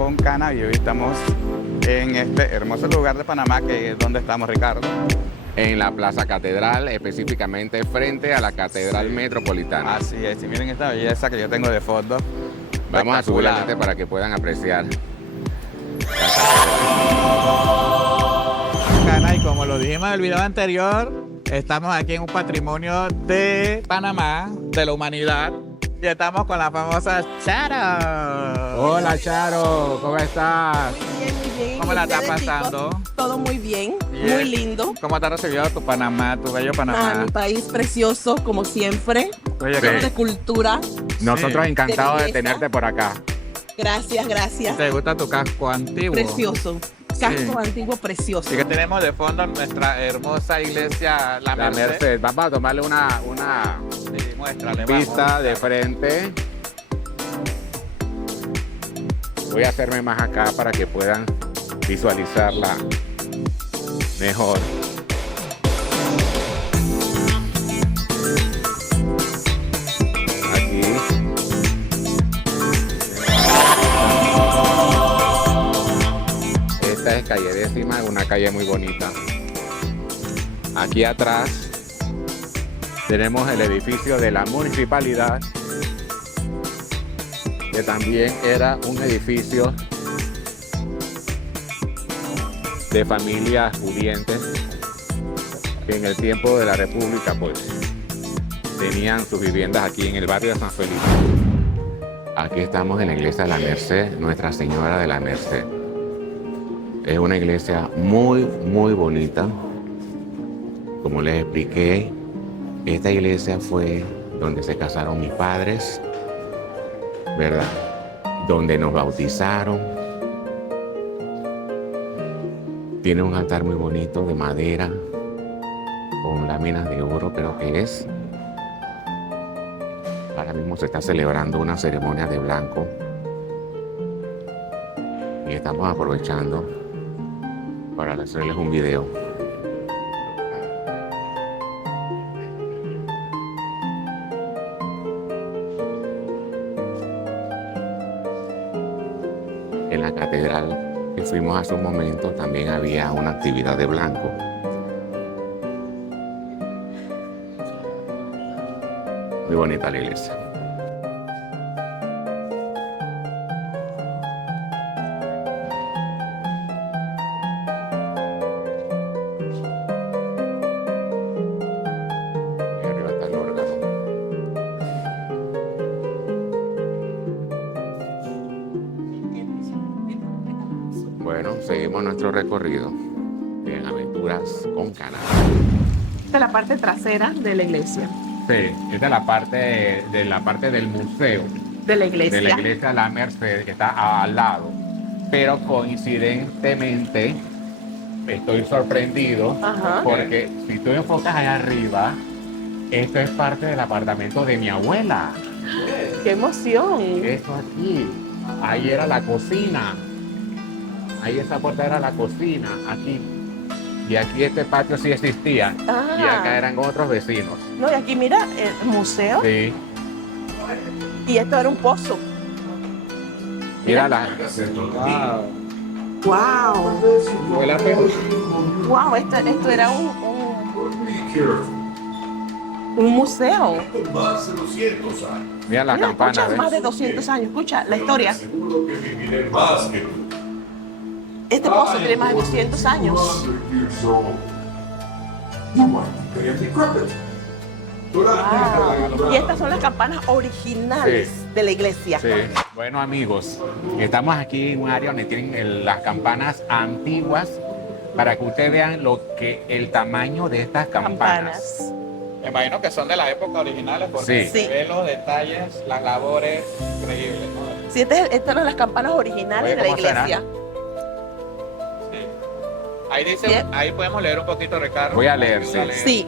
con Cana y hoy estamos en este hermoso lugar de Panamá, que es donde estamos, Ricardo. En la Plaza Catedral, específicamente frente a la Catedral Metropolitana. Así es, y miren esta belleza que yo tengo de fondo. Vamos a subir la lente para que puedan apreciar. Cana, y como lo dijimos en el video anterior, estamos aquí en un patrimonio de Panamá, de la humanidad, y estamos con la famosa Charo. Hola Charo, ¿cómo estás? Muy bien. ¿Cómo la estás ¿Ustedes, pasando? chicos? Todo muy bien, Bien. muy lindo. ¿Cómo te ha recibido tu Panamá, tu bello Panamá? Mi país precioso, como siempre, Oye, Sí. lleno de cultura. Nosotros encantados de belleza. tenerte por acá. Gracias, gracias. ¿te gusta tu casco antiguo? Precioso. Casco antiguo precioso. Y que tenemos de fondo nuestra hermosa iglesia, la La Merced. Merced, vamos a tomarle una Sí, muéstrale, vista vamos. de frente. Voy a hacerme más acá para que puedan visualizarla mejor. Aquí. Esta es calle Décima, una calle muy bonita. Aquí atrás tenemos el edificio de la municipalidad, que también era un edificio de familias pudientes que en el tiempo de la República pues tenían sus viviendas aquí en el barrio de San Felipe. Aquí estamos en la iglesia de la Merced, Nuestra Señora de la Merced. Es una iglesia muy, muy bonita. Como les expliqué, esta iglesia fue donde se casaron mis padres, ¿verdad? Donde nos bautizaron. Tiene un altar muy bonito de madera, con láminas de oro, creo que es. Ahora mismo se está celebrando una ceremonia de blanco. Y estamos aprovechando para hacerles un video. En la catedral que fuimos hace un momento también había una actividad de blanco. Muy bonita la iglesia. Y arriba está el órgano. Bueno, seguimos nuestro recorrido en Aventuras con Cana. Esta es la parte trasera de la iglesia. Sí, esta es la parte del museo De la iglesia. de la iglesia de la Merced, que está al lado. Pero coincidentemente estoy sorprendido Ajá. porque si tú enfocas allá arriba, esto es parte del apartamento de mi abuela. ¡Qué emoción! Esto aquí, ahí era la cocina. Ahí esa puerta era la cocina, aquí. Y aquí este patio sí existía. Ah. Y acá eran otros vecinos. No, y aquí mira el museo. Sí. Y esto era un pozo. Mira la. ¡Wow! Huele a perro. ¡Wow! Esto era un museo. Más de 200 años. Mira la Mira, campana, escucha, ¿ves? más de 200 años. Escucha la historia. Seguro que viviré más que tú. Este pozo tiene más de 200 años. 100 years old. You might be very decrepit. Wow. Y estas son las campanas originales Sí. de la iglesia. Sí. Bueno, amigos, estamos aquí en un área donde tienen las campanas antiguas para que ustedes vean el tamaño de estas campanas. Me imagino que son de la época originales porque Sí. se ven los detalles, las labores increíbles, ¿no? Sí, estas son las campanas originales Oye, de la ¿cómo suena? iglesia. Sí. Ahí dice, Bien. ahí podemos leer un poquito, Ricardo. Voy a leer, Ayuda a sí. Sí.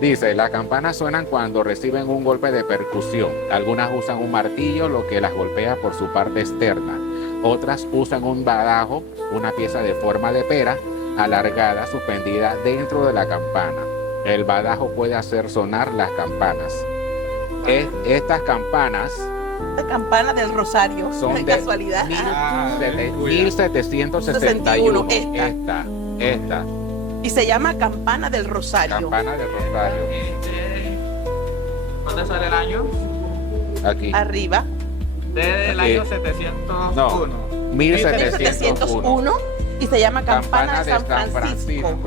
Dice, las campanas suenan cuando reciben un golpe de percusión. Algunas usan un martillo, lo que las golpea por su parte externa. Otras usan un badajo, una pieza de forma de pera, alargada, suspendida dentro de la campana. El badajo puede hacer sonar las campanas. Estas campanas La campana del Rosario. Son de de casualidad. 1761. Esta. Esta. Y se llama campana del Rosario. Campana del Rosario. ¿Dónde sale el año? Aquí. Arriba. Desde el año 701. No, 1701. 1701. Y se llama campana de San Francisco.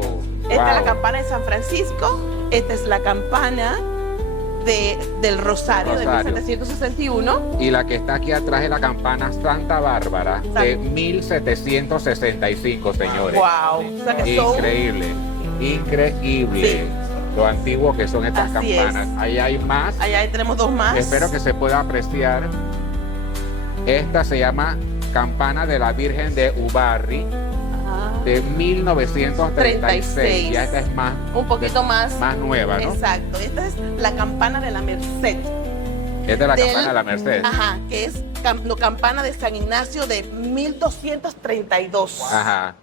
Esta es la campana de San Francisco. Esta es la campana del Rosario, de 1761. Y la que está aquí atrás es la campana Santa Bárbara de 1765, señores. Wow. O sea que son Increíble, increíble. Sí. Lo antiguo que son estas Así campanas. es. Ahí hay más. Allá tenemos dos más. Espero que se pueda apreciar. Esta se llama Campana de la Virgen de Ubarri Ah, de 1936. 36. Ya esta es más, un poquito más. más nueva, ¿no? Exacto. Esta es la campana de la Merced. Esta es la Del- campana de la Merced. Ajá, que es la campana de San Ignacio de 1232. Ajá.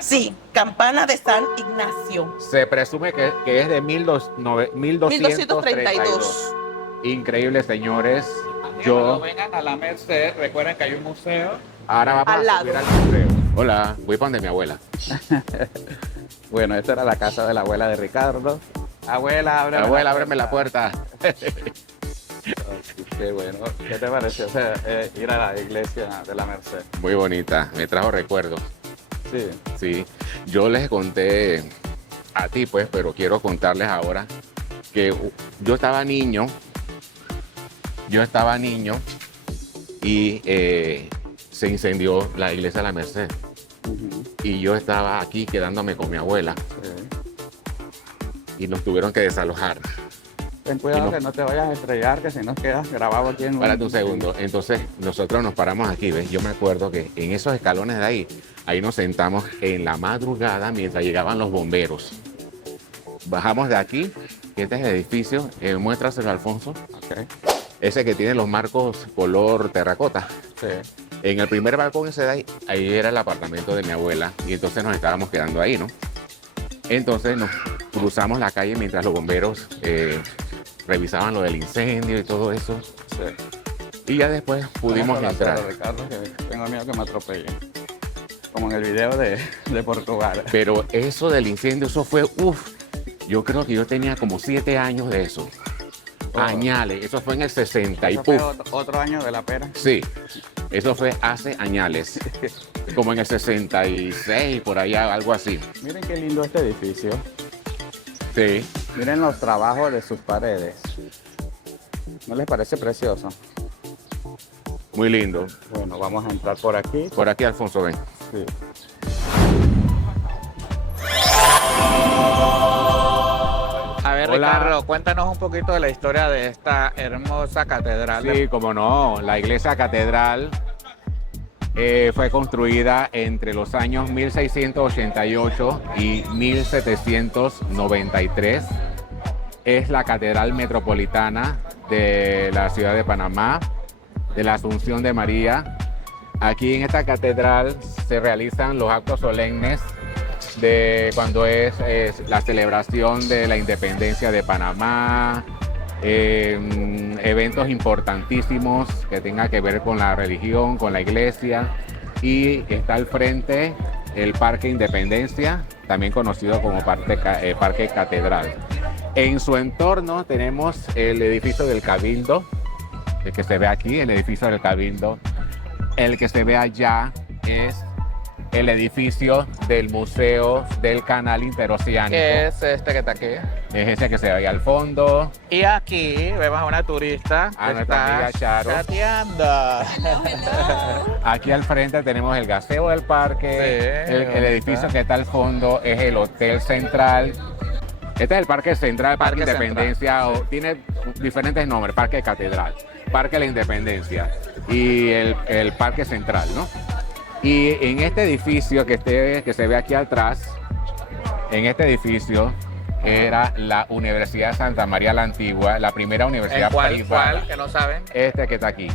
Sí, campana de San Ignacio. Se presume que es de 1232. Increíble, señores. Cuando Yo vengan a la Merced, recuerden que hay un museo. ahora vamos Al a lado. subir al museo. Hola, voy para donde mi abuela. Bueno, esta era la casa de la abuela de Ricardo. Abuela, ábreme Abuela, ábreme la puerta. Qué bueno. ¿Qué te pareció ir a la iglesia de la Merced? Muy bonita, me trajo recuerdos. Sí. Sí, yo les conté a ti, pues, pero quiero contarles ahora que yo estaba niño y se incendió la iglesia de la Merced. Y yo estaba aquí quedándome con mi abuela y nos tuvieron que desalojar. Ten cuidado Y no- que no te vayas a estrellar, que si no quedas grabado aquí en Espérate un segundo. Entonces, nosotros nos paramos aquí, ¿ves? Yo me acuerdo que en esos escalones de ahí nos sentamos en la madrugada mientras llegaban los bomberos. Bajamos de aquí, que este es el edificio, muéstraselo, Alfonso. Ok. Ese que tiene los marcos color terracota. Sí. En el primer balcón ese de ahí era el apartamento de mi abuela y entonces nos estábamos quedando ahí, ¿no? Entonces nos cruzamos la calle mientras los bomberos revisaban lo del incendio y todo eso. Sí. Y ya después pudimos Vamos a entrar. hablar, Ricardo, que tengo miedo que me atropellen. Como en el video de Portugal. Pero eso del incendio, eso fue, yo creo que yo tenía como 7 años de eso. Oh. Añales, eso fue en el 60 y Eso fue puf. otro año de la pera. Sí, eso fue hace añales. Como en el 66, por allá, algo así. Miren qué lindo este edificio. Sí. Miren los trabajos de sus paredes. ¿No les parece precioso? Muy lindo. Bueno, vamos a entrar por aquí. Por aquí, Alfonso, ven. Sí. A ver, Hola. Ricardo, cuéntanos un poquito de la historia de esta hermosa catedral. Sí, como no, la iglesia catedral fue construida entre los años 1688 y 1793. Es la catedral metropolitana de la ciudad de Panamá, de la Asunción de María. Aquí en esta catedral se realizan los actos solemnes de cuando es la celebración de la independencia de Panamá, eventos importantísimos que tengan que ver con la religión, con la iglesia, y está al frente el Parque Independencia, también conocido como Parque Catedral. En su entorno tenemos el edificio del Cabildo, el que se ve aquí, el edificio del Cabildo. El que se ve allá es el edificio del Museo del Canal Interoceánico. Que es este que está aquí. Es ese que se ve ahí al fondo. Y aquí vemos a una turista A que nuestra está amiga Charo. chateando. Aquí al frente tenemos el gazebo del parque. Sí, El edificio que está al fondo es el Hotel Central. Este es el Parque Central, Parque Parque Independencia, Central, o tiene diferentes nombres, Parque Catedral, Parque La Independencia y el Parque Central, ¿no? Y en este edificio que se ve aquí atrás, en este edificio era la Universidad de Santa María la Antigua, la primera universidad ¿En cuál? privada. ¿Cuál? Que no saben. Este que está aquí,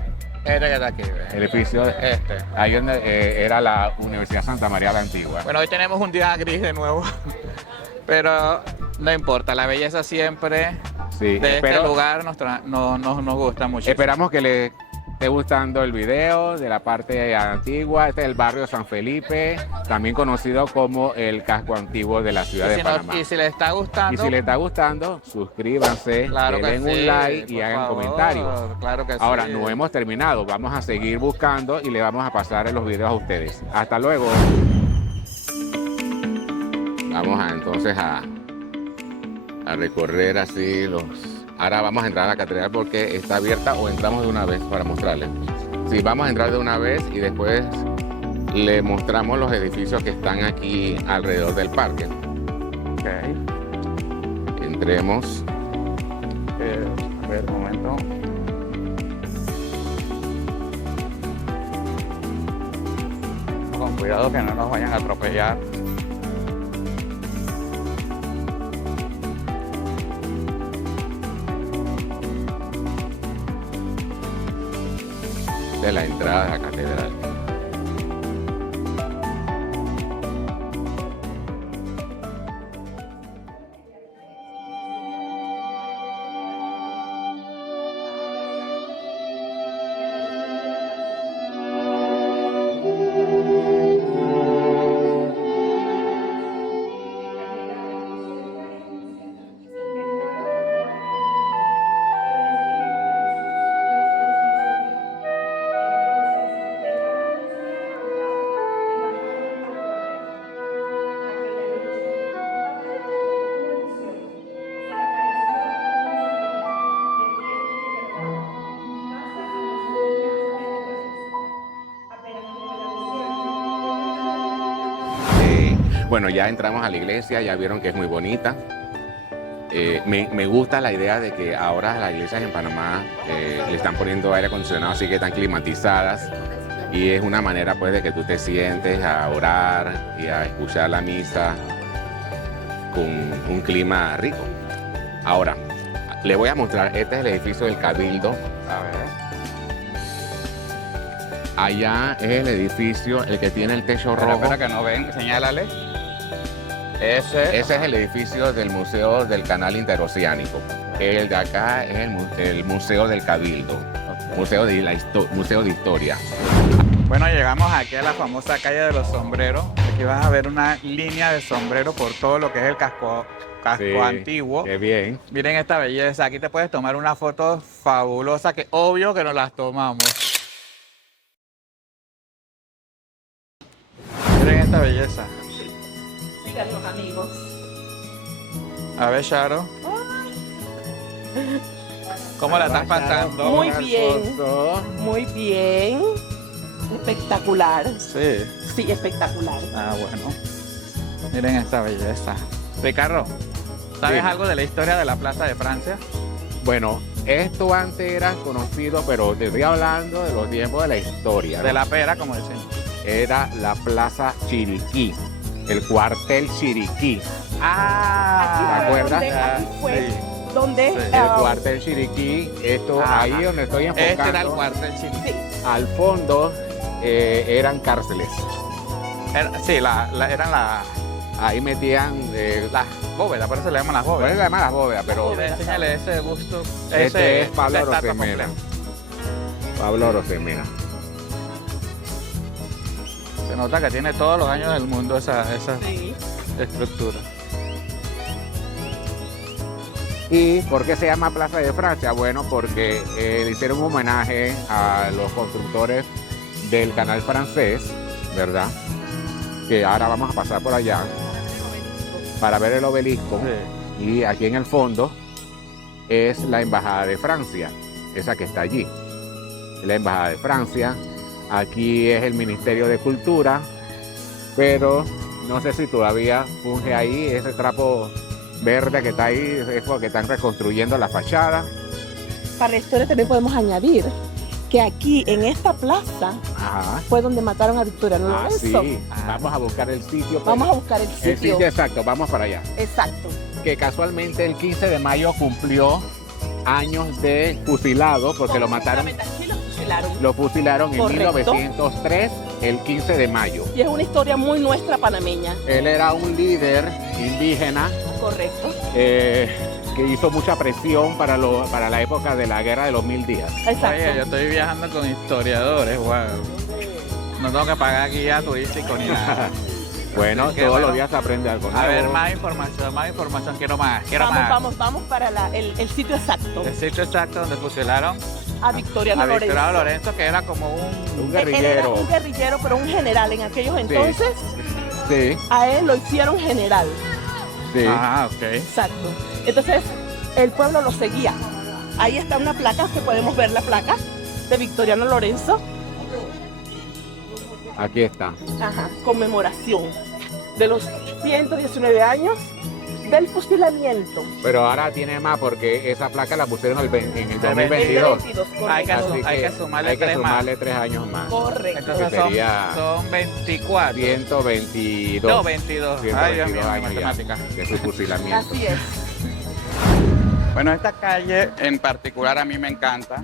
Este que está aquí. ¿ves? el edificio, Este. ahí donde era la Universidad Santa María la Antigua. Bueno, hoy tenemos un día gris de nuevo. Pero no importa, la belleza siempre Sí, de este lugar nos gusta mucho. esperamos que les esté gustando el video de la parte antigua. Este es el barrio San Felipe, también conocido como el casco antiguo de la ciudad de Panamá. Y si les está gustando, Y si les está gustando, suscríbanse, claro que denle sí, un like y por hagan favor, comentarios. Claro que Ahora, sí. no hemos terminado, vamos a seguir buscando y le vamos a pasar los videos a ustedes. Hasta luego. Vamos entonces a recorrer así los... Ahora vamos a entrar a la catedral porque está abierta, o entramos de una vez para mostrarles. Sí, vamos a entrar de una vez y después le mostramos los edificios que están aquí alrededor del parque. Ok. Entremos. A ver, un momento. Con cuidado que no nos vayan a atropellar. De la entrada de la catedral. Bueno, ya entramos a la iglesia, ya vieron que es muy bonita. Me gusta la idea de que ahora las iglesias en Panamá le están poniendo aire acondicionado, así que están climatizadas. Y es una manera pues de que tú te sientes a orar y a escuchar la misa con un clima rico. Ahora, le voy a mostrar, este es el edificio del Cabildo. A ver. Allá es el edificio, el que tiene el techo rojo. Espera que no ven, señálale. Ese Ese es el edificio del Museo del Canal Interoceánico. El de acá es el Museo del Cabildo, Museo de Historia. Bueno, llegamos aquí a la famosa calle de los sombreros. Aquí vas a ver una línea de sombreros por todo lo que es el casco Sí, antiguo. Qué bien. Miren esta belleza. Aquí te puedes tomar una foto fabulosa que obvio que nos las tomamos. Miren esta belleza. Sigan los amigos. A ver, Sharo. ¿Cómo la estás pasando? Muy bien. Muy bien. Espectacular. Sí. Sí, espectacular. Ah, bueno. Miren esta belleza. Ricardo, ¿sabes Sí. algo de la historia de la Plaza de Francia? Bueno, esto antes era conocido, pero te estoy hablando de los tiempos de la historia, ¿no? De la pera, como dicen. Era la Plaza Chiriquí, el cuartel Chiriquí. Ah, ¿te acuerdas? Aquí fue Sí. donde Sí, El cuartel Chiriquí, esto Ajá. ahí donde estoy enfocando, Este era el cuartel chino. sí, al fondo eran cárceles. Sí, eran Ahí metían, las bóvedas, por eso le llaman las ¿cuál bóvedas. es la llama las bóvedas? Pero Mira, enséñale ese busto. este es Pablo esa estatua Rosemena. completa. Pablo Rosemena. Se nota que tiene todos los años del mundo esa sí. estructura. ¿Y por qué se llama Plaza de Francia? Bueno, porque le hicieron un homenaje a los constructores del canal francés, ¿verdad? Que ahora vamos a pasar por allá para ver el obelisco. Sí. Y aquí en el fondo es la Embajada de Francia, esa que está allí. Es la Embajada de Francia. Aquí es el Ministerio de Cultura, pero no sé si todavía funge ahí ese trapo verde que está ahí, es porque están reconstruyendo la fachada. Para la historia también podemos añadir que aquí en esta plaza Ajá. fue donde mataron a Victoria Ah, sí. Nelson. Vamos a buscar el sitio. pues. Vamos a buscar el El sitio. sitio exacto, vamos para allá. Exacto. Que casualmente el 15 de mayo cumplió años de fusilado porque lo mataron. Aquí lo fusilaron. Lo fusilaron en Correcto. 1903, el 15 de mayo. Y es una historia muy nuestra panameña. Él era un líder indígena Correcto. que que hizo mucha presión para la época de la Guerra de los 1000 días. Exacto. Oye, yo estoy viajando con historiadores, wow. No tengo que pagar guía turístico ni nada. Bueno, Qué todos bueno. los días se aprende algo A ver, nuevo. más información, quiero más. Vamos para el sitio exacto. El sitio exacto donde fusilaron A Victoriano a Victoriano Lorenzo. Lorenzo, que era como un... Un Él era guerrillero. un guerrillero, pero un general en aquellos entonces. Sí, A él lo hicieron general. sí. Ah, ok. Exacto. Entonces, el pueblo lo seguía. Ahí está una placa, que podemos ver la placa de Victoriano Lorenzo. Aquí está. Ajá, conmemoración de los 119 años del fusilamiento. Pero ahora tiene más porque esa placa la pusieron en el 2022. 2022. Hay que, correcto. Así hay que sumarle hay que 3 más. sumarle 3 años más. Correcto. Entonces que sería son 24. 122. No, 22. Ay, Dios mío, 122 mi años ya matemática. de su fusilamiento. Así es. Bueno, esta calle en particular a mí me encanta,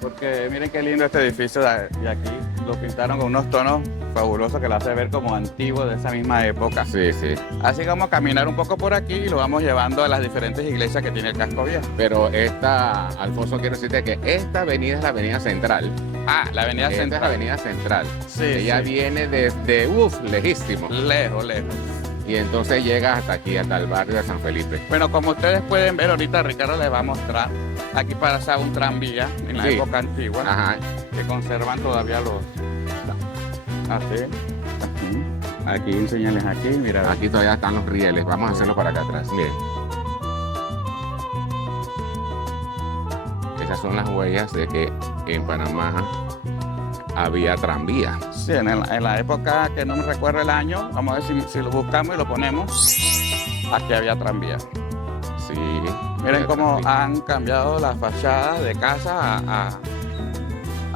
porque miren qué lindo este edificio de aquí. Lo pintaron con unos tonos fabulosos que lo hace ver como antiguo de esa misma época. Sí, sí. Así que vamos a caminar un poco por aquí y lo vamos llevando a las diferentes iglesias que tiene el casco viejo. Pero esta, Alfonso, quiero decirte que esta avenida es la avenida central. Ah, la avenida Esta es la central. avenida central. Sí, Ella sí. viene desde, lejísimo. Lejos, lejos. Y entonces llega hasta aquí, hasta el barrio de San Felipe. Bueno, como ustedes pueden ver, ahorita Ricardo les va a mostrar. Aquí pasa un tranvía en la Sí. época antigua, Ajá. que conservan todavía los... Así. Aquí, enseñarles aquí, mira. Aquí todavía están los rieles. Vamos a hacerlo para acá atrás. Miren. Esas son las huellas de que en Panamá había tranvía. Sí, en la época que no me recuerdo el año, vamos a ver si lo buscamos y lo ponemos. Aquí había tranvía. Sí. Miren había cómo tranvía. han cambiado las fachadas de casa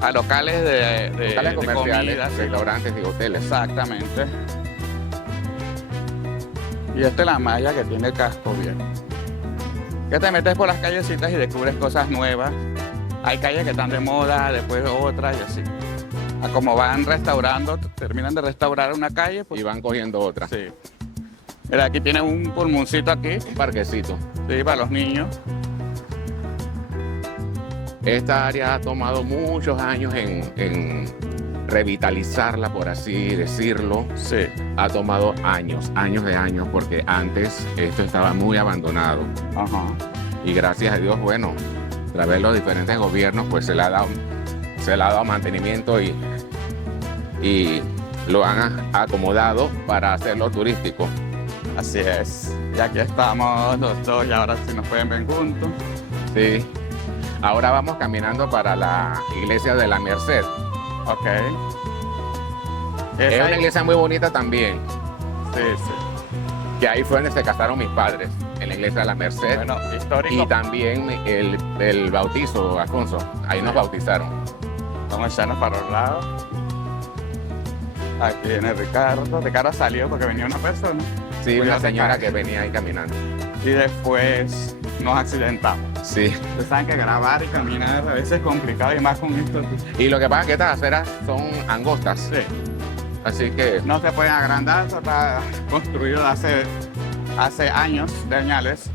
a locales de Locales comerciales, comida, sí. restaurantes y hoteles. Exactamente. Y esta es la malla que tiene el casco viejo. Que te metes por las callecitas y descubres cosas nuevas. Hay calles que están de moda, después otras y así. A como van restaurando, terminan de restaurar una calle, pues Y van cogiendo otras. sí. Mira, aquí tiene un pulmoncito aquí, Un parquecito. sí, para los niños. Esta área ha tomado muchos años en revitalizarla, por así decirlo. Sí. Ha tomado años de años, porque antes esto estaba muy abandonado. Ajá. Y gracias a Dios, bueno, a través de los diferentes gobiernos, pues se le ha dado mantenimiento y lo han acomodado para hacerlo turístico. Así es. Y aquí estamos los dos y ahora sí nos pueden ver juntos. Sí. Ahora vamos caminando para la iglesia de la Merced. Ok. Es Esa una iglesia muy bonita también, Sí, sí. que ahí fue donde se casaron mis padres, en la iglesia de la Merced. Bueno, histórico. Y también el bautizo, Alfonso, ahí nos bautizaron. Vamos a echarnos para los lados. Aquí viene Ricardo. Ricardo salió porque venía una persona. Sí, Pues una ya se señora cae. que venía ahí caminando. Y después nos accidentamos. Sí. Ustedes saben que grabar y caminar a veces es complicado y más con esto. Y lo que pasa es que estas aceras son angostas, Sí. así que No se pueden agrandar, eso está construido hace años, de añales.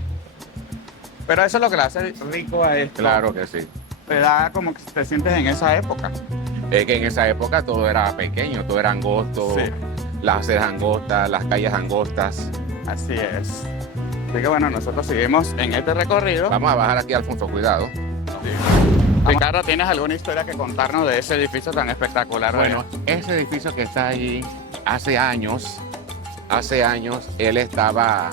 Pero eso es lo que le hace rico a esto. claro que sí. Te da como que te sientes en esa época. Es que en esa época todo era pequeño, todo era angosto, Sí. las aceras angostas, las calles angostas. Así es. Así que bueno, nosotros seguimos en este recorrido. Vamos a bajar aquí, Alfonso, cuidado. Ricardo, ¿tienes alguna historia que contarnos de ese edificio tan espectacular? Bueno, ese edificio que está ahí, hace años, él estaba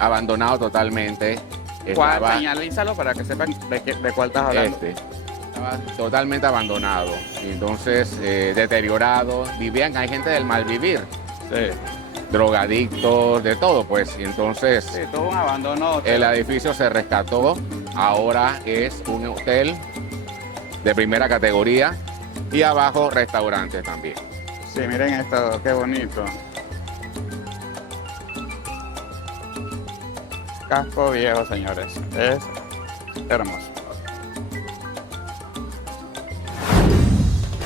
abandonado totalmente. Estaba Señalízalo para que sepan de cuál estás hablando. estaba totalmente abandonado, entonces deteriorado. Hay gente del malvivir, Sí. drogadictos, de todo, pues. Y entonces Sí, todo un abandono. el edificio se rescató, ahora es un hotel de primera categoría y abajo restaurante también. Sí, miren esto, qué bonito. Casco viejo, señores. Es hermoso.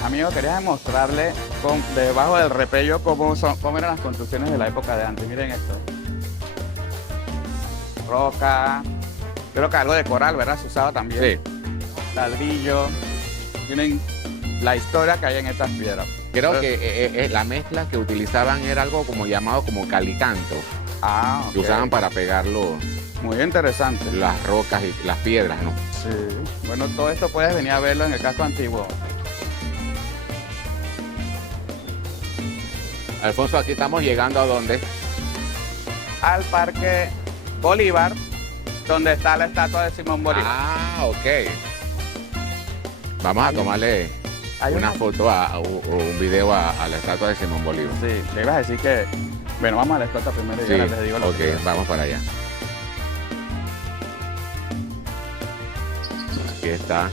Amigos, quería demostrarle debajo del repello cómo eran las construcciones de la época de antes. Miren esto. roca, creo que algo de coral, ¿verdad? Se usaba también. Sí. Ladrillo. Tienen la historia que hay en estas piedras. Creo que la mezcla que utilizaban era algo como llamado como calicanto, Ah, ok. que usaban para pegarlo Muy interesante. las rocas y las piedras, ¿no? Sí. Bueno, todo esto puedes venir a verlo en el casco antiguo. Alfonso, aquí estamos llegando a dónde? Al Parque Bolívar, donde está la estatua de Simón Bolívar. Ah, ok. Vamos a tomarle Hay una foto o un video a la estatua de Simón Bolívar. Sí, le ibas a decir que... Bueno, vamos a la estatua primero y Sí, ahora les digo lo ok, que... vamos para allá. Aquí está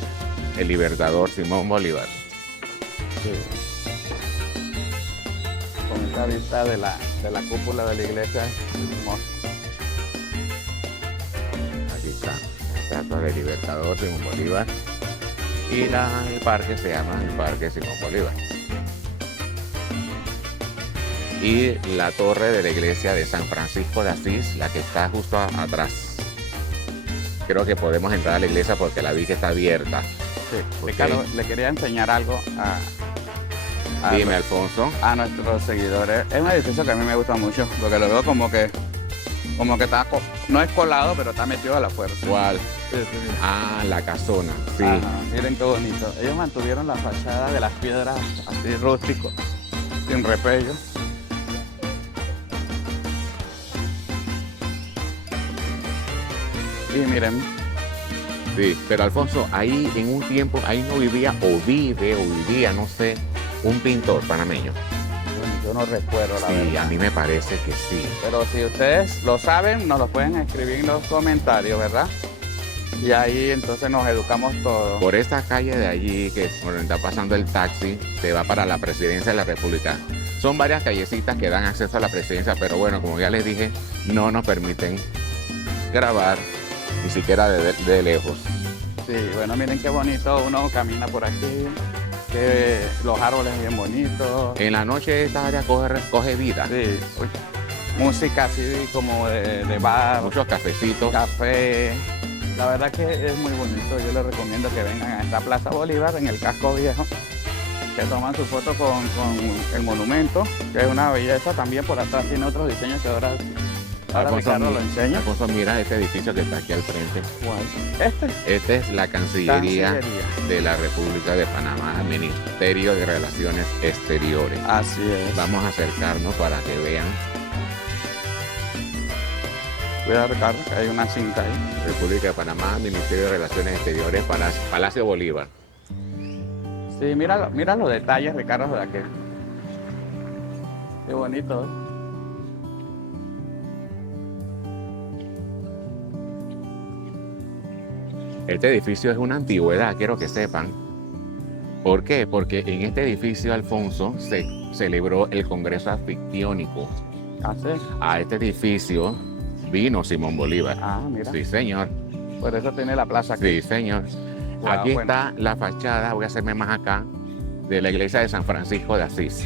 el libertador Simón Bolívar. Sí. Con esta vista de la cúpula de la iglesia. Hermoso. Aquí está la estatua del libertador Simón Bolívar. Y el parque se llama el Parque Simón Bolívar. Y la torre de la iglesia de San Francisco de Asís, la que está justo atrás. Creo que podemos entrar a la iglesia porque la vi que está abierta. Sí. Ok. Ricardo, le quería enseñar algo Dime, Alfonso. a nuestros seguidores. Es un edificio que a mí me gusta mucho, porque lo veo como que está, no es colado, pero está metido a la fuerza. ¿Cuál? Sí, sí, sí. Ah, la casona. Sí. Ajá, miren qué bonito. Ellos mantuvieron la fachada de las piedras así rústico, sin repello. Y miren, Sí, pero Alfonso, ahí en un tiempo, ahí no vivía o vivía, no sé, un pintor panameño. bueno, yo no recuerdo la Sí, verdad. a mí me parece que sí. Pero si ustedes lo saben, nos lo pueden escribir en los comentarios, ¿verdad? Y ahí entonces nos educamos todos. Por esta calle de allí, que por donde está pasando el taxi, se va para la presidencia de la República. Son varias callecitas que dan acceso a la presidencia, pero bueno, como ya les dije, no nos permiten grabar ni siquiera de lejos. Sí, bueno, miren qué bonito, uno camina por aquí, que los árboles bien bonitos. En la noche esta área coge vida. Sí, uy, música así como de bar, Muchos cafecitos. café. La verdad que es muy bonito, yo les recomiendo que vengan a esta Plaza Bolívar en el casco viejo, que toman su foto con el monumento, que es una belleza. También por atrás tiene otros diseños que ahora Ricardo lo enseña. Alfonso, mira este edificio que está aquí al frente. ¿Cuál? Este. Esta es la Cancillería Cancillería. de la República de Panamá, Ministerio de Relaciones Exteriores. Así es. Vamos a acercarnos para que vean. Cuidado, Ricardo, que hay una cinta ahí. República de Panamá, Ministerio de Relaciones Exteriores, Palacio Bolívar. Sí, mira los detalles, Ricardo, de aquel. Qué bonito, ¿eh? Este edificio es una antigüedad, quiero que sepan. ¿Por qué? Porque en este edificio, Alfonso, se celebró el Congreso Anfictiónico. Así. A este edificio vino Simón Bolívar. Ah, mira. Sí, señor. Por eso tiene la plaza aquí. Sí, señor. Wow, Aquí bueno. está la fachada, voy a hacerme más acá, de la iglesia de San Francisco de Asís.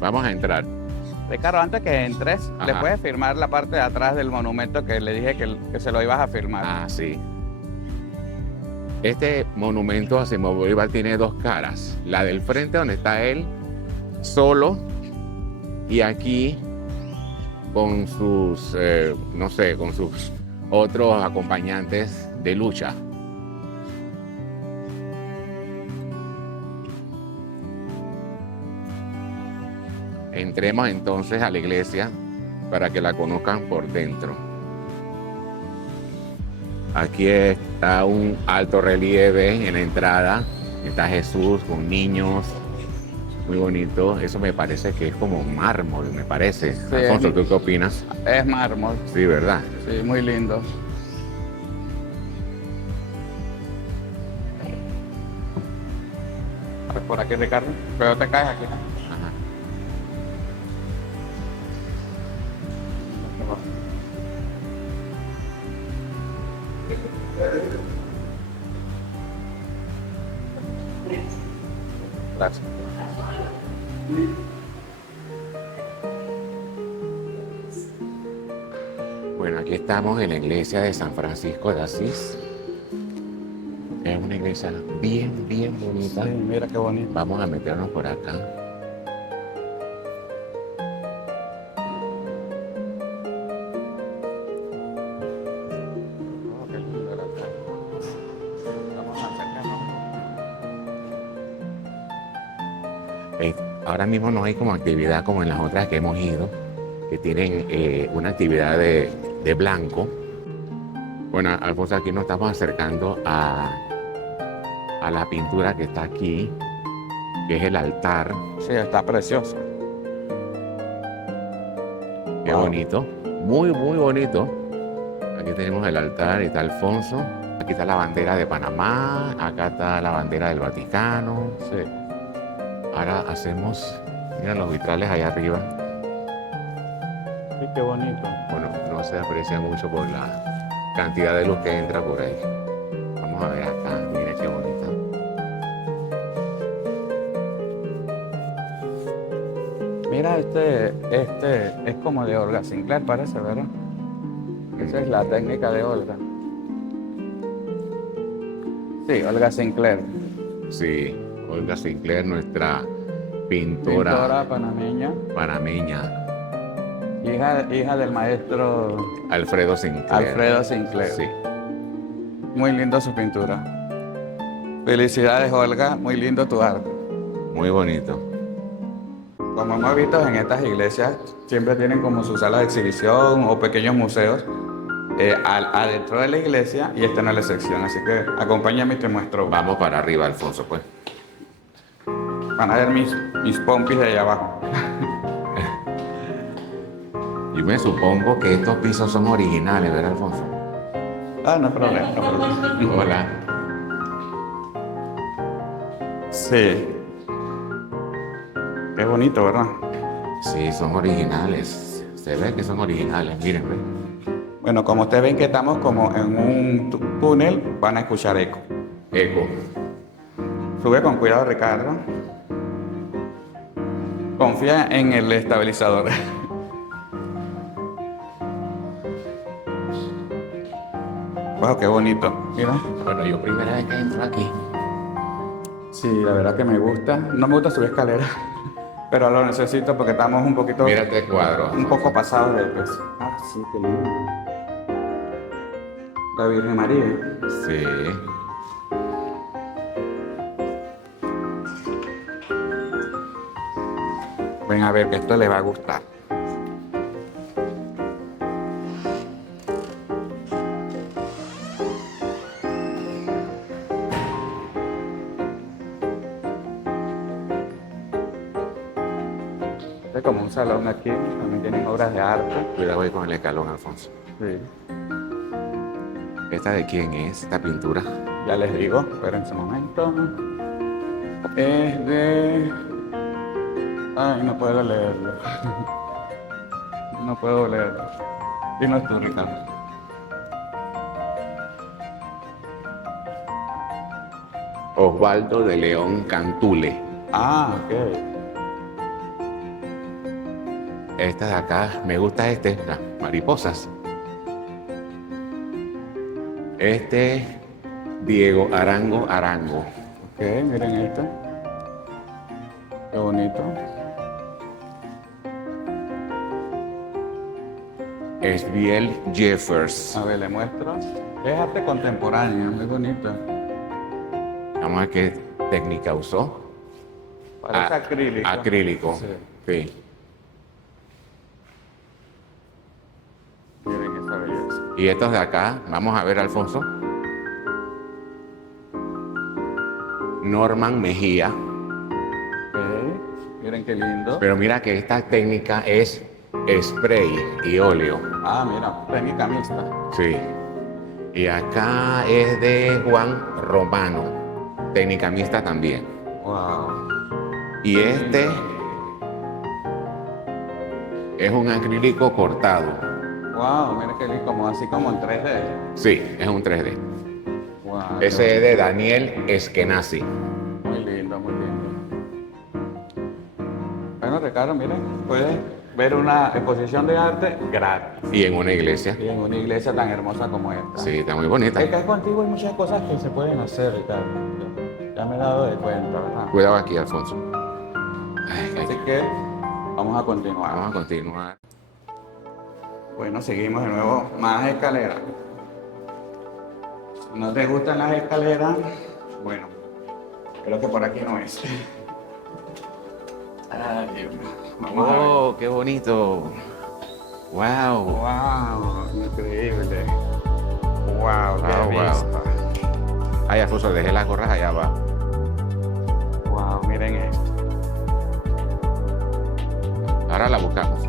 Vamos a entrar. Ricardo, antes que entres, le Ajá. puedes firmar la parte de atrás del monumento que le dije que se lo ibas a firmar. Ah, sí. Este monumento a Simón Bolívar tiene dos caras. La del frente, donde está él solo, y aquí con sus, no sé, con sus otros acompañantes de lucha. Entremos entonces a la iglesia para que la conozcan por dentro. Aquí está un alto relieve en la entrada. Está Jesús con niños. Muy bonito. Eso me parece que es como mármol, me parece. Sí, Alfonso, ¿tú qué opinas? Es mármol. Sí, ¿verdad? Sí, muy lindo. Por aquí, Ricardo. Pero te caes aquí. Ajá. Gracias. Bueno, aquí estamos en la iglesia de San Francisco de Asís. Es una iglesia bien, bien bonita. Sí, mira qué bonito. Vamos a meternos por acá. Oh, qué lindo el altar. Vamos a acercarnos. Ahora mismo no hay como actividad como en las otras que hemos ido, que tienen una actividad de blanco. Bueno, Alfonso, aquí nos estamos acercando a la pintura que está aquí, que es el altar. Sí, está precioso. Qué Wow. bonito, muy, muy bonito. Aquí tenemos el altar y está Alfonso. Aquí está la bandera de Panamá, acá está la bandera del Vaticano. Sí. Ahora hacemos, mira los vitrales allá arriba. Sí, qué bonito. Bueno, no se aprecia mucho por la cantidad de luz que entra por ahí. Vamos a ver acá, mira qué bonita. Mira, este es como de Olga Sinclair, parece, ¿verdad? Esa es la técnica de Olga. Sí, Olga Sinclair. Sí, Olga Sinclair, nuestra pintora, Pintora panameña, panameña, hija del maestro Alfredo Sinclair. Alfredo Sinclair. Sí. Muy lindo su pintura. Felicidades, Olga. Muy lindo tu arte. Muy bonito. Como hemos visto en estas iglesias, siempre tienen como su sala de exhibición o pequeños museos adentro de la iglesia, y esta no es la excepción. Así que acompáñame y te muestro. Vamos para arriba, Alfonso, pues. Van a ver mis pompis de allá abajo. Yo me supongo que estos pisos son originales, ¿verdad, Alfonso? Ah, no hay problema, no hay problema. Hola. Sí. Qué bonito, ¿verdad? Sí, son originales. Se ve que son originales, miren, ¿ven? Bueno, como ustedes ven que estamos como en un túnel, van a escuchar eco. Eco. Sube con cuidado, Ricardo. Confía en el estabilizador. Wow, qué bonito. Mira. Bueno, yo primera vez que entro aquí. Sí, la verdad que me gusta. No me gusta subir escalera, pero lo necesito porque estamos un poquito, Mira este cuadro. un poco pasados de peso. Ah, sí, qué lindo. La Virgen María. Sí. Ven a ver que esto le va a gustar. Este es como un salón aquí, también tienen obras de arte. Cuidado ahí con el escalón, Alfonso. Sí. ¿Esta de quién es, esta pintura? Ya les digo, espérense un momento. Es de... Ay, no puedo leerlo. No puedo leerlo. Dinos tú, Ricardo. Osvaldo de León Cantule. Ah, ok. Esta de acá, me gusta las mariposas. Este, Diego Arango Arango. Ok, miren esto. Qué bonito. Esbiel Jeffers. A ver, le muestro. Es arte contemporáneo, muy bonito. Vamos a ver qué técnica usó. Parece acrílico. Acrílico. Sí. Sí. Miren esa belleza. Y estos de acá, vamos a ver, Alfonso. Norman Mejía. Ok, miren qué lindo. Pero mira que esta técnica es spray y óleo. Ah, mira, técnica mixta. Sí. Y acá es de Juan Romano. Técnica mixta también. Wow. Y este es un acrílico cortado. Wow, mira qué lindo, como así como en 3D. Sí, es un 3D. Wow. Ese es de Daniel Eskenazi. Muy lindo, muy lindo. Bueno, Ricardo, miren, puedes ver una exposición de arte gratis. Y en una iglesia. Y en una iglesia tan hermosa como esta. Sí, está muy bonita. Es que contigo hay muchas cosas que se pueden hacer, Ricardo. Ya me he dado de cuenta, ¿verdad? Cuidado aquí, Alfonso. Ay, Así que vamos a continuar. vamos a continuar. Bueno, seguimos de nuevo. Más escaleras. Si no te gustan las escaleras, bueno, creo que por aquí no es. Ay, Dios mío. Vamos a ver. Oh, qué bonito. Wow. Wow, increíble. Wow, qué Wow, wow. vista. Ay, Alfonso, dejé las gorras allá abajo. Wow, miren esto. Ahora la buscamos.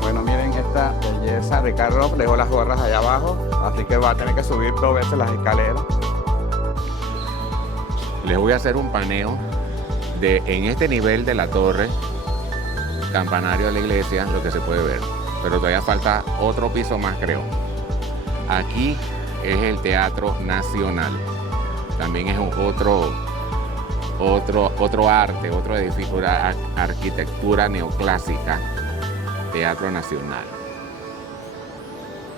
Bueno, miren esta belleza. Ricardo dejó las gorras allá abajo, así que va a tener que subir 2 veces las escaleras. Les voy a hacer un paneo de en este nivel de la torre, campanario de la iglesia, lo que se puede ver. Pero todavía falta otro piso más, creo. Aquí es el Teatro Nacional. También es otro arte, otro edificio, una arquitectura neoclásica. Teatro Nacional.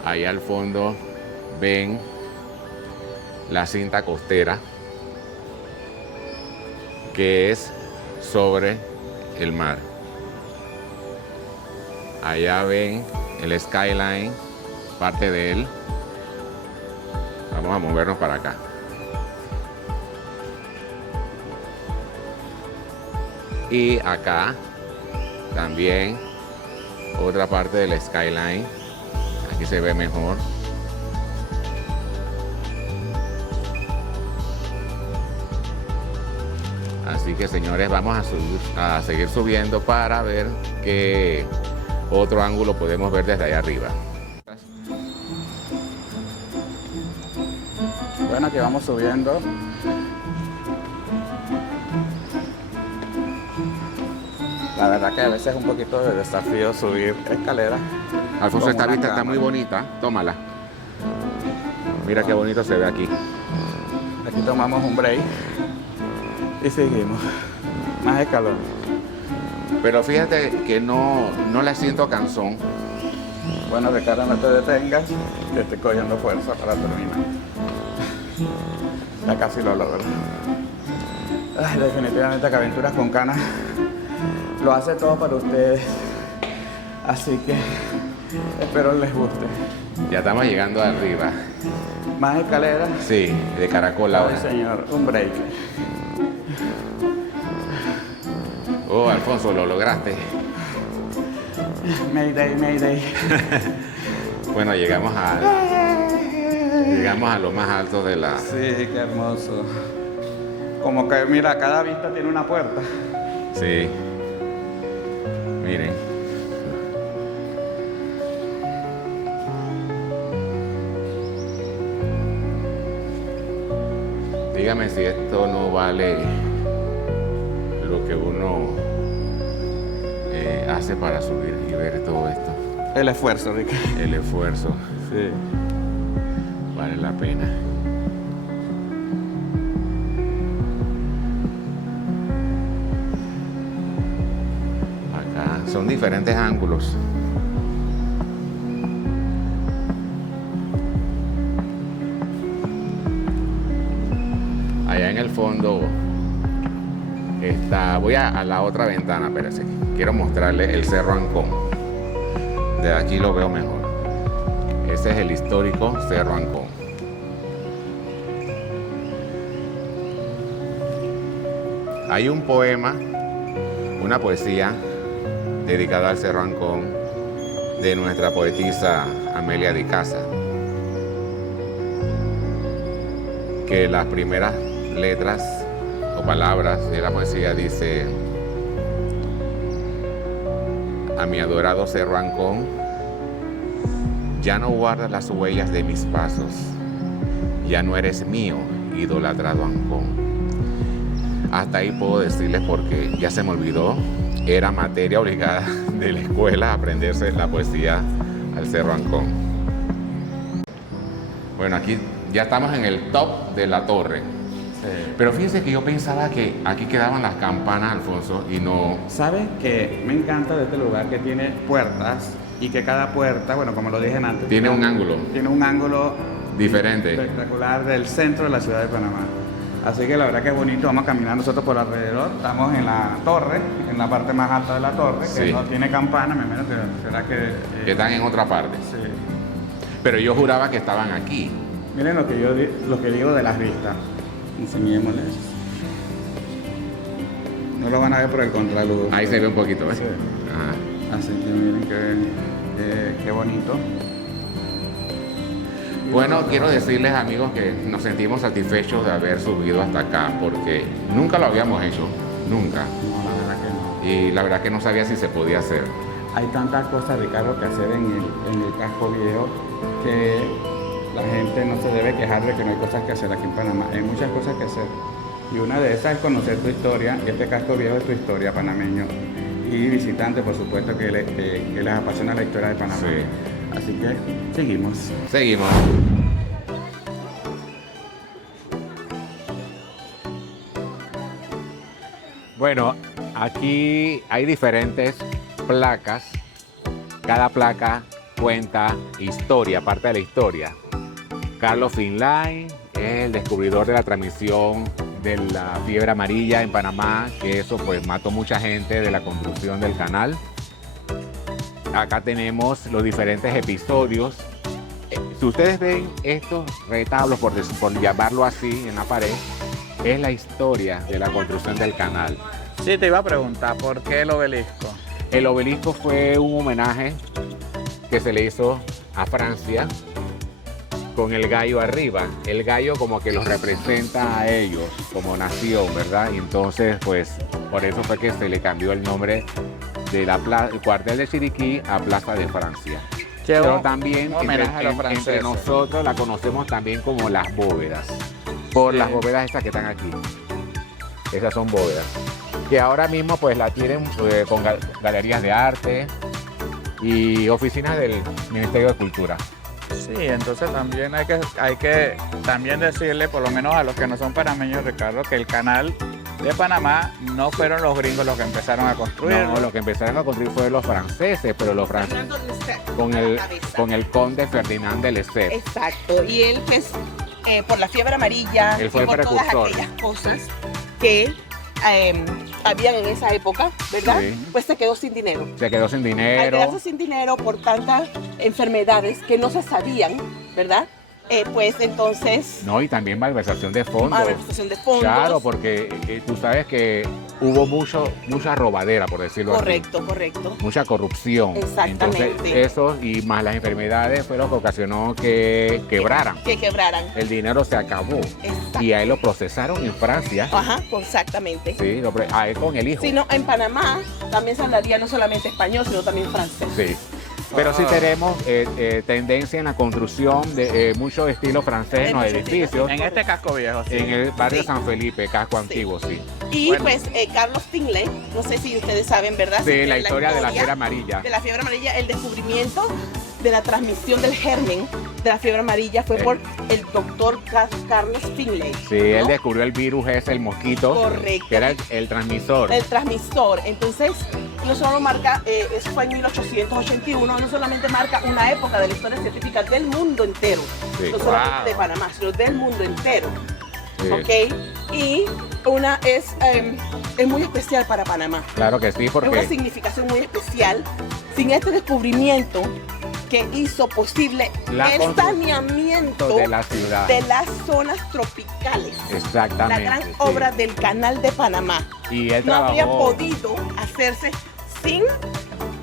Ahí al fondo ven la cinta costera, que es sobre el mar. Allá ven el skyline, parte de él. Vamos a movernos para acá. Y acá también otra parte del skyline. Aquí se ve mejor. Así que, señores, vamos a seguir subiendo para ver qué otro ángulo podemos ver desde allá arriba. Bueno, aquí vamos subiendo. La verdad que a veces es un poquito de desafío subir escaleras. Alfonso, con esta una vista está muy cámara. bonita. Tómala. Mira qué bonito se ve aquí. Aquí tomamos un break y seguimos. Más escalón. Pero fíjate que no la siento cansón. Bueno, Ricardo, no te detengas, que estoy cogiendo fuerza para terminar. Ya casi lo logro. Ay, definitivamente que Aventuras con Canas lo hace todo para ustedes. Así que espero les guste. Ya estamos llegando arriba. Más escaleras. Sí, de caracol Ay, ahora. señor, un break. Oh, Alfonso, lo lograste. Mayday, mayday. Bueno, llegamos a lo más alto de la... Sí, qué hermoso. Como que, mira, cada vista tiene una puerta. Sí. Miren. Dígame si esto no vale lo que uno hace para subir y ver todo esto. El esfuerzo, Ricardo. El esfuerzo Sí. vale la pena. Acá son diferentes ángulos. Allá en el fondo está, voy a la otra ventana, espérense. Quiero mostrarles el Cerro Ancón. De aquí lo veo mejor. Ese es el histórico Cerro Ancón. Hay un poema, una poesía dedicada al Cerro Ancón de nuestra poetisa Amelia Di Casa, que las primeras letras o palabras de la poesía dice: a mi adorado Cerro Ancón, ya no guardas las huellas de mis pasos, ya no eres mío, idolatrado Ancón. Hasta ahí puedo decirles porque ya se me olvidó, era materia obligada de la escuela aprenderse la poesía al Cerro Ancón. Bueno, aquí ya estamos en el top de la torre. Pero fíjese que yo pensaba que aquí quedaban las campanas, Alfonso, y no... ¿Sabes qué? Me encanta de este lugar que tiene puertas y que cada puerta, bueno, como lo dije antes, Tiene un ángulo tiene un ángulo diferente. espectacular del centro de la ciudad de Panamá. Así que la verdad que es bonito, vamos a caminar nosotros por alrededor, estamos en la torre, en la parte más alta de la torre, que Sí. no tiene campana, me imagino que será que... Que están en otra parte. Sí. Pero yo juraba que estaban aquí. Miren lo que yo lo que digo de las vistas. Enseñémosles. No lo van a ver por el contraluz. Ahí se ve un poquito, ¿ves? Sí. Ajá. Así que miren qué bonito. Bueno, quiero decirles, amigos, que nos sentimos satisfechos de haber subido hasta acá, porque nunca lo habíamos hecho, nunca. No, la verdad que no. Y la verdad que no sabía si se podía hacer. Hay tantas cosas, Ricardo, que hacer en el casco viejo que la gente no se debe quejar de que no hay cosas que hacer aquí en Panamá. Hay muchas cosas que hacer. Y una de esas es conocer tu historia. Este casco viejo es tu historia, panameño. Y visitantes, por supuesto, que les apasiona la historia de Panamá. Sí. Así que seguimos. Seguimos. Bueno, aquí hay diferentes placas. Cada placa cuenta historia, parte de la historia. Carlos Finlay es el descubridor de la transmisión de la fiebre amarilla en Panamá, que eso pues mató mucha gente de la construcción del canal. Acá tenemos los diferentes episodios. Si ustedes ven estos retablos, por llamarlo así, en la pared, es la historia de la construcción del canal. Sí, te iba a preguntar, ¿por qué el obelisco? El obelisco fue un homenaje que se le hizo a Francia con el gallo arriba. El gallo como que los representa a ellos como nación, ¿verdad? Y entonces, pues, por eso fue que se le cambió el nombre de el cuartel de Chiriquí a Plaza de Francia. Pero también homenaje a los entre franceses. nosotros la conocemos también como las bóvedas, por Sí. las bóvedas estas que están aquí. Esas son bóvedas, que ahora mismo pues la tienen con galerías de arte y oficinas del Ministerio de Cultura. Sí, entonces también hay que también decirle, por lo menos a los que no son panameños, Ricardo, que el canal de Panamá no fueron los gringos los que empezaron a construirlo. No, lo que empezaron a construir fueron los franceses, pero los franceses con el conde Ferdinand de Lesseps. Exacto, y él pues por la fiebre amarilla Él fue y el por todas precursor. aquellas cosas que habían en esa época, ¿verdad? Sí. Pues se quedó sin dinero. Se quedó sin Al dinero. quedarse sin dinero por tantas enfermedades que no se sabían, ¿verdad? Pues entonces, No, y también malversación de fondos. malversación de fondos. Claro, porque tú sabes que hubo mucha robadera, por decirlo Correcto, así. correcto. Mucha corrupción. Exactamente. Entonces, eso y más las enfermedades fue lo que ocasionó que quebraran. Que quebraran. El dinero se acabó. Exacto. Y a él lo procesaron en Francia. Ajá, exactamente. Sí, a él con el hijo. Sino en Panamá también se hablaría no solamente español, sino también francés. Sí. Pero sí tenemos tendencia en la construcción de mucho estilo francés en los Mucho edificios. En este casco viejo, sí. En el barrio Sí. San Felipe, casco antiguo, sí. Y Bueno. pues Carlos Finlay, no sé si ustedes saben, ¿verdad? Sí, la historia de la fiebre amarilla. De la fiebre amarilla, el descubrimiento de la transmisión del germen de la fiebre amarilla fue por el doctor Carlos Finlay. Sí, ¿no? él descubrió el virus ese, el mosquito, Correcto. que era el transmisor. El transmisor. Entonces, no solo marca, eso fue en 1881, no solamente marca una época de la historia científica del mundo entero, Sí. no solamente Wow. de Panamá, sino del mundo entero. Sí. ¿Ok? Y una es muy especial para Panamá. Claro que sí, Es una porque significación muy especial. Sin este descubrimiento que hizo posible La el construcción saneamiento de la ciudad. de las zonas tropicales. La Exactamente. gran sí. obra del Canal de Panamá. Y él No habría trabajó. podido hacerse sin La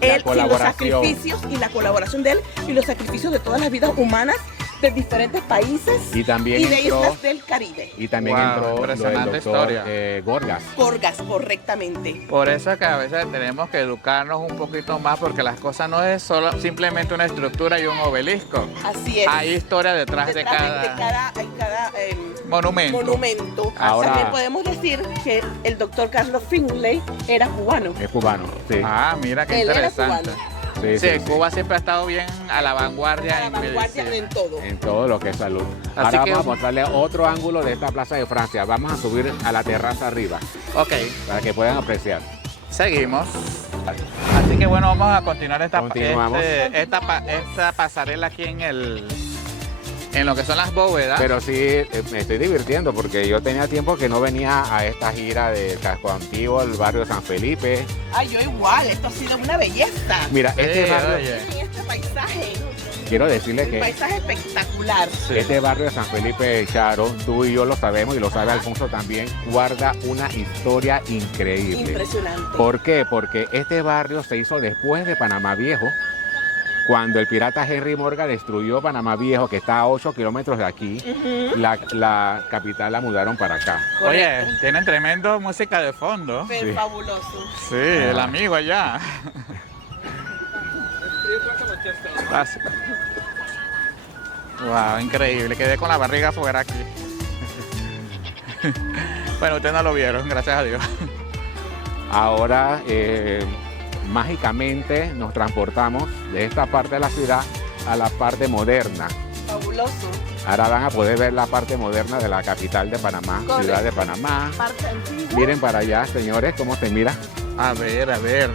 él, sin los colaboración. sacrificios y la colaboración de él y los sacrificios de todas las vidas humanas de diferentes países Y también y de entró- islas del Caribe. Y también Wow, entró lo del impresionante doctor historia. Gorgas. Gorgas, correctamente. Por eso es que a veces tenemos que educarnos un poquito más, porque las cosas no es solo simplemente una estructura y un obelisco. Así es. Hay historia detrás de Detrás cada cada monumento. monumento. Ahora- También podemos decir que el doctor Carlos Finlay era cubano. Es cubano, sí. Ah, mira qué Él era interesante. cubano. Sí, Cuba siempre ha estado bien a la vanguardia en medicina. en todo. En todo lo que es salud. Así Ahora que- vamos a mostrarle otro ángulo de esta Plaza de Francia. Vamos a subir a la terraza arriba Ok, para que puedan apreciar. seguimos. Así que bueno, vamos a continuar Continuamos. esta pasarela aquí en lo que son las bóvedas. Pero sí, me estoy divirtiendo porque yo tenía tiempo que no venía a esta gira del casco antiguo, el barrio San Felipe. Ay, yo igual, esto ha sido una belleza. Mira, este Sí, barrio, oye. Miren este paisaje, quiero decirle un que paisaje espectacular. este barrio de San Felipe, Charo, tú y yo lo sabemos y lo sabe Alfonso también, guarda una historia increíble. Impresionante. ¿Por qué? Porque este barrio se hizo después de Panamá Viejo, cuando el pirata Henry Morgan destruyó Panamá Viejo, que está a 8 kilómetros de aquí. La capital la mudaron para acá. Oye, tienen tremendo música de fondo. Pero Sí. fabuloso. Sí, el amigo allá. Clásico. Wow, increíble. Quedé con la barriga fuera aquí. Bueno, ustedes no lo vieron, gracias a Dios. Ahora, mágicamente nos transportamos de esta parte de la ciudad a la parte moderna. Fabuloso. Ahora van a poder ver la parte moderna de la capital de Panamá, Correcto. ciudad de Panamá. Parte antigua. Miren para allá, señores, cómo se mira. A ver,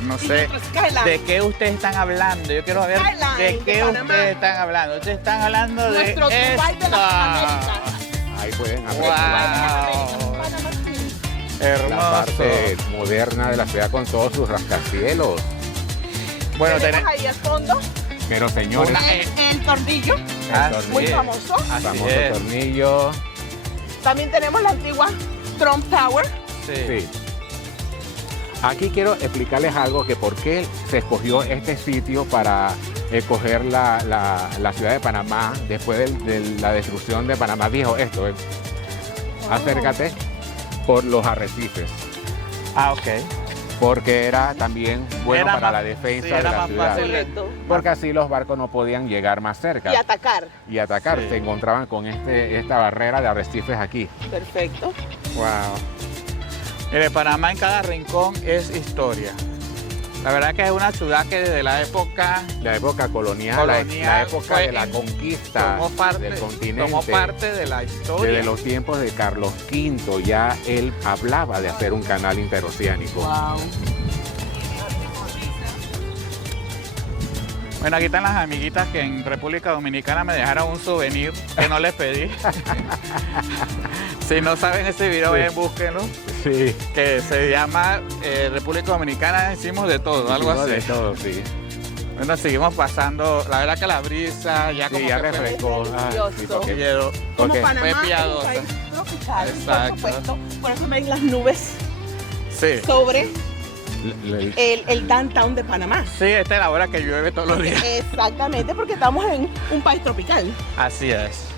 no Y sé. nuestro skyline. ¿De qué ustedes están hablando? Yo quiero ver Skyline de de qué Panamá. ustedes están hablando. Ustedes están hablando de Nuestro Dubái de las Américas. Ahí pueden apreciar Wow, Panamá City. la hermoso. parte moderna de la ciudad con todos sus rascacielos. Bueno, Tenemos ahí al fondo Pero señores, el tornillo, el muy tornillo, famoso. Así famoso es. tornillo. También tenemos la antigua Trump Tower. Sí. Aquí quiero explicarles algo, que por qué se escogió este sitio para escoger la ciudad de Panamá después de la destrucción de Panamá Viejo. Esto es, acércate, por los arrecifes, Ah, ok. porque era también bueno Era para más- la defensa sí, de era la más ciudad. fácil. Correcto. Porque así los barcos no podían llegar más cerca Y atacar. y atacar. Sí. Se encontraban con esta barrera de arrecifes aquí. Perfecto. Wow. Mire, Panamá en cada rincón es historia. La verdad que es una ciudad que desde la época La época colonial, la época fue de la en- conquista del continente. tomó parte de la historia. Desde los tiempos de Carlos V ya él hablaba de hacer un canal interoceánico. Wow. Bueno, aquí están las amiguitas que en República Dominicana me dejaron un souvenir que no les pedí. Si no saben ese video, Sí. bien, búsquenlo. Sí, Que se llama República Dominicana, hicimos de todo, algo así. de todo, sí. Bueno, seguimos pasando. La verdad que la brisa ya como Sí, ya que fue- refrescó. Ah, sí, Delicioso. porque- quedó. Como porque- Panamá fue es un piadosa. país tropical, Exacto. por supuesto. Por eso ven las nubes Sí. sobre el- el downtown de Panamá. Sí, esta es la hora que llueve todos los días. Exactamente, porque estamos en un país tropical. Así es.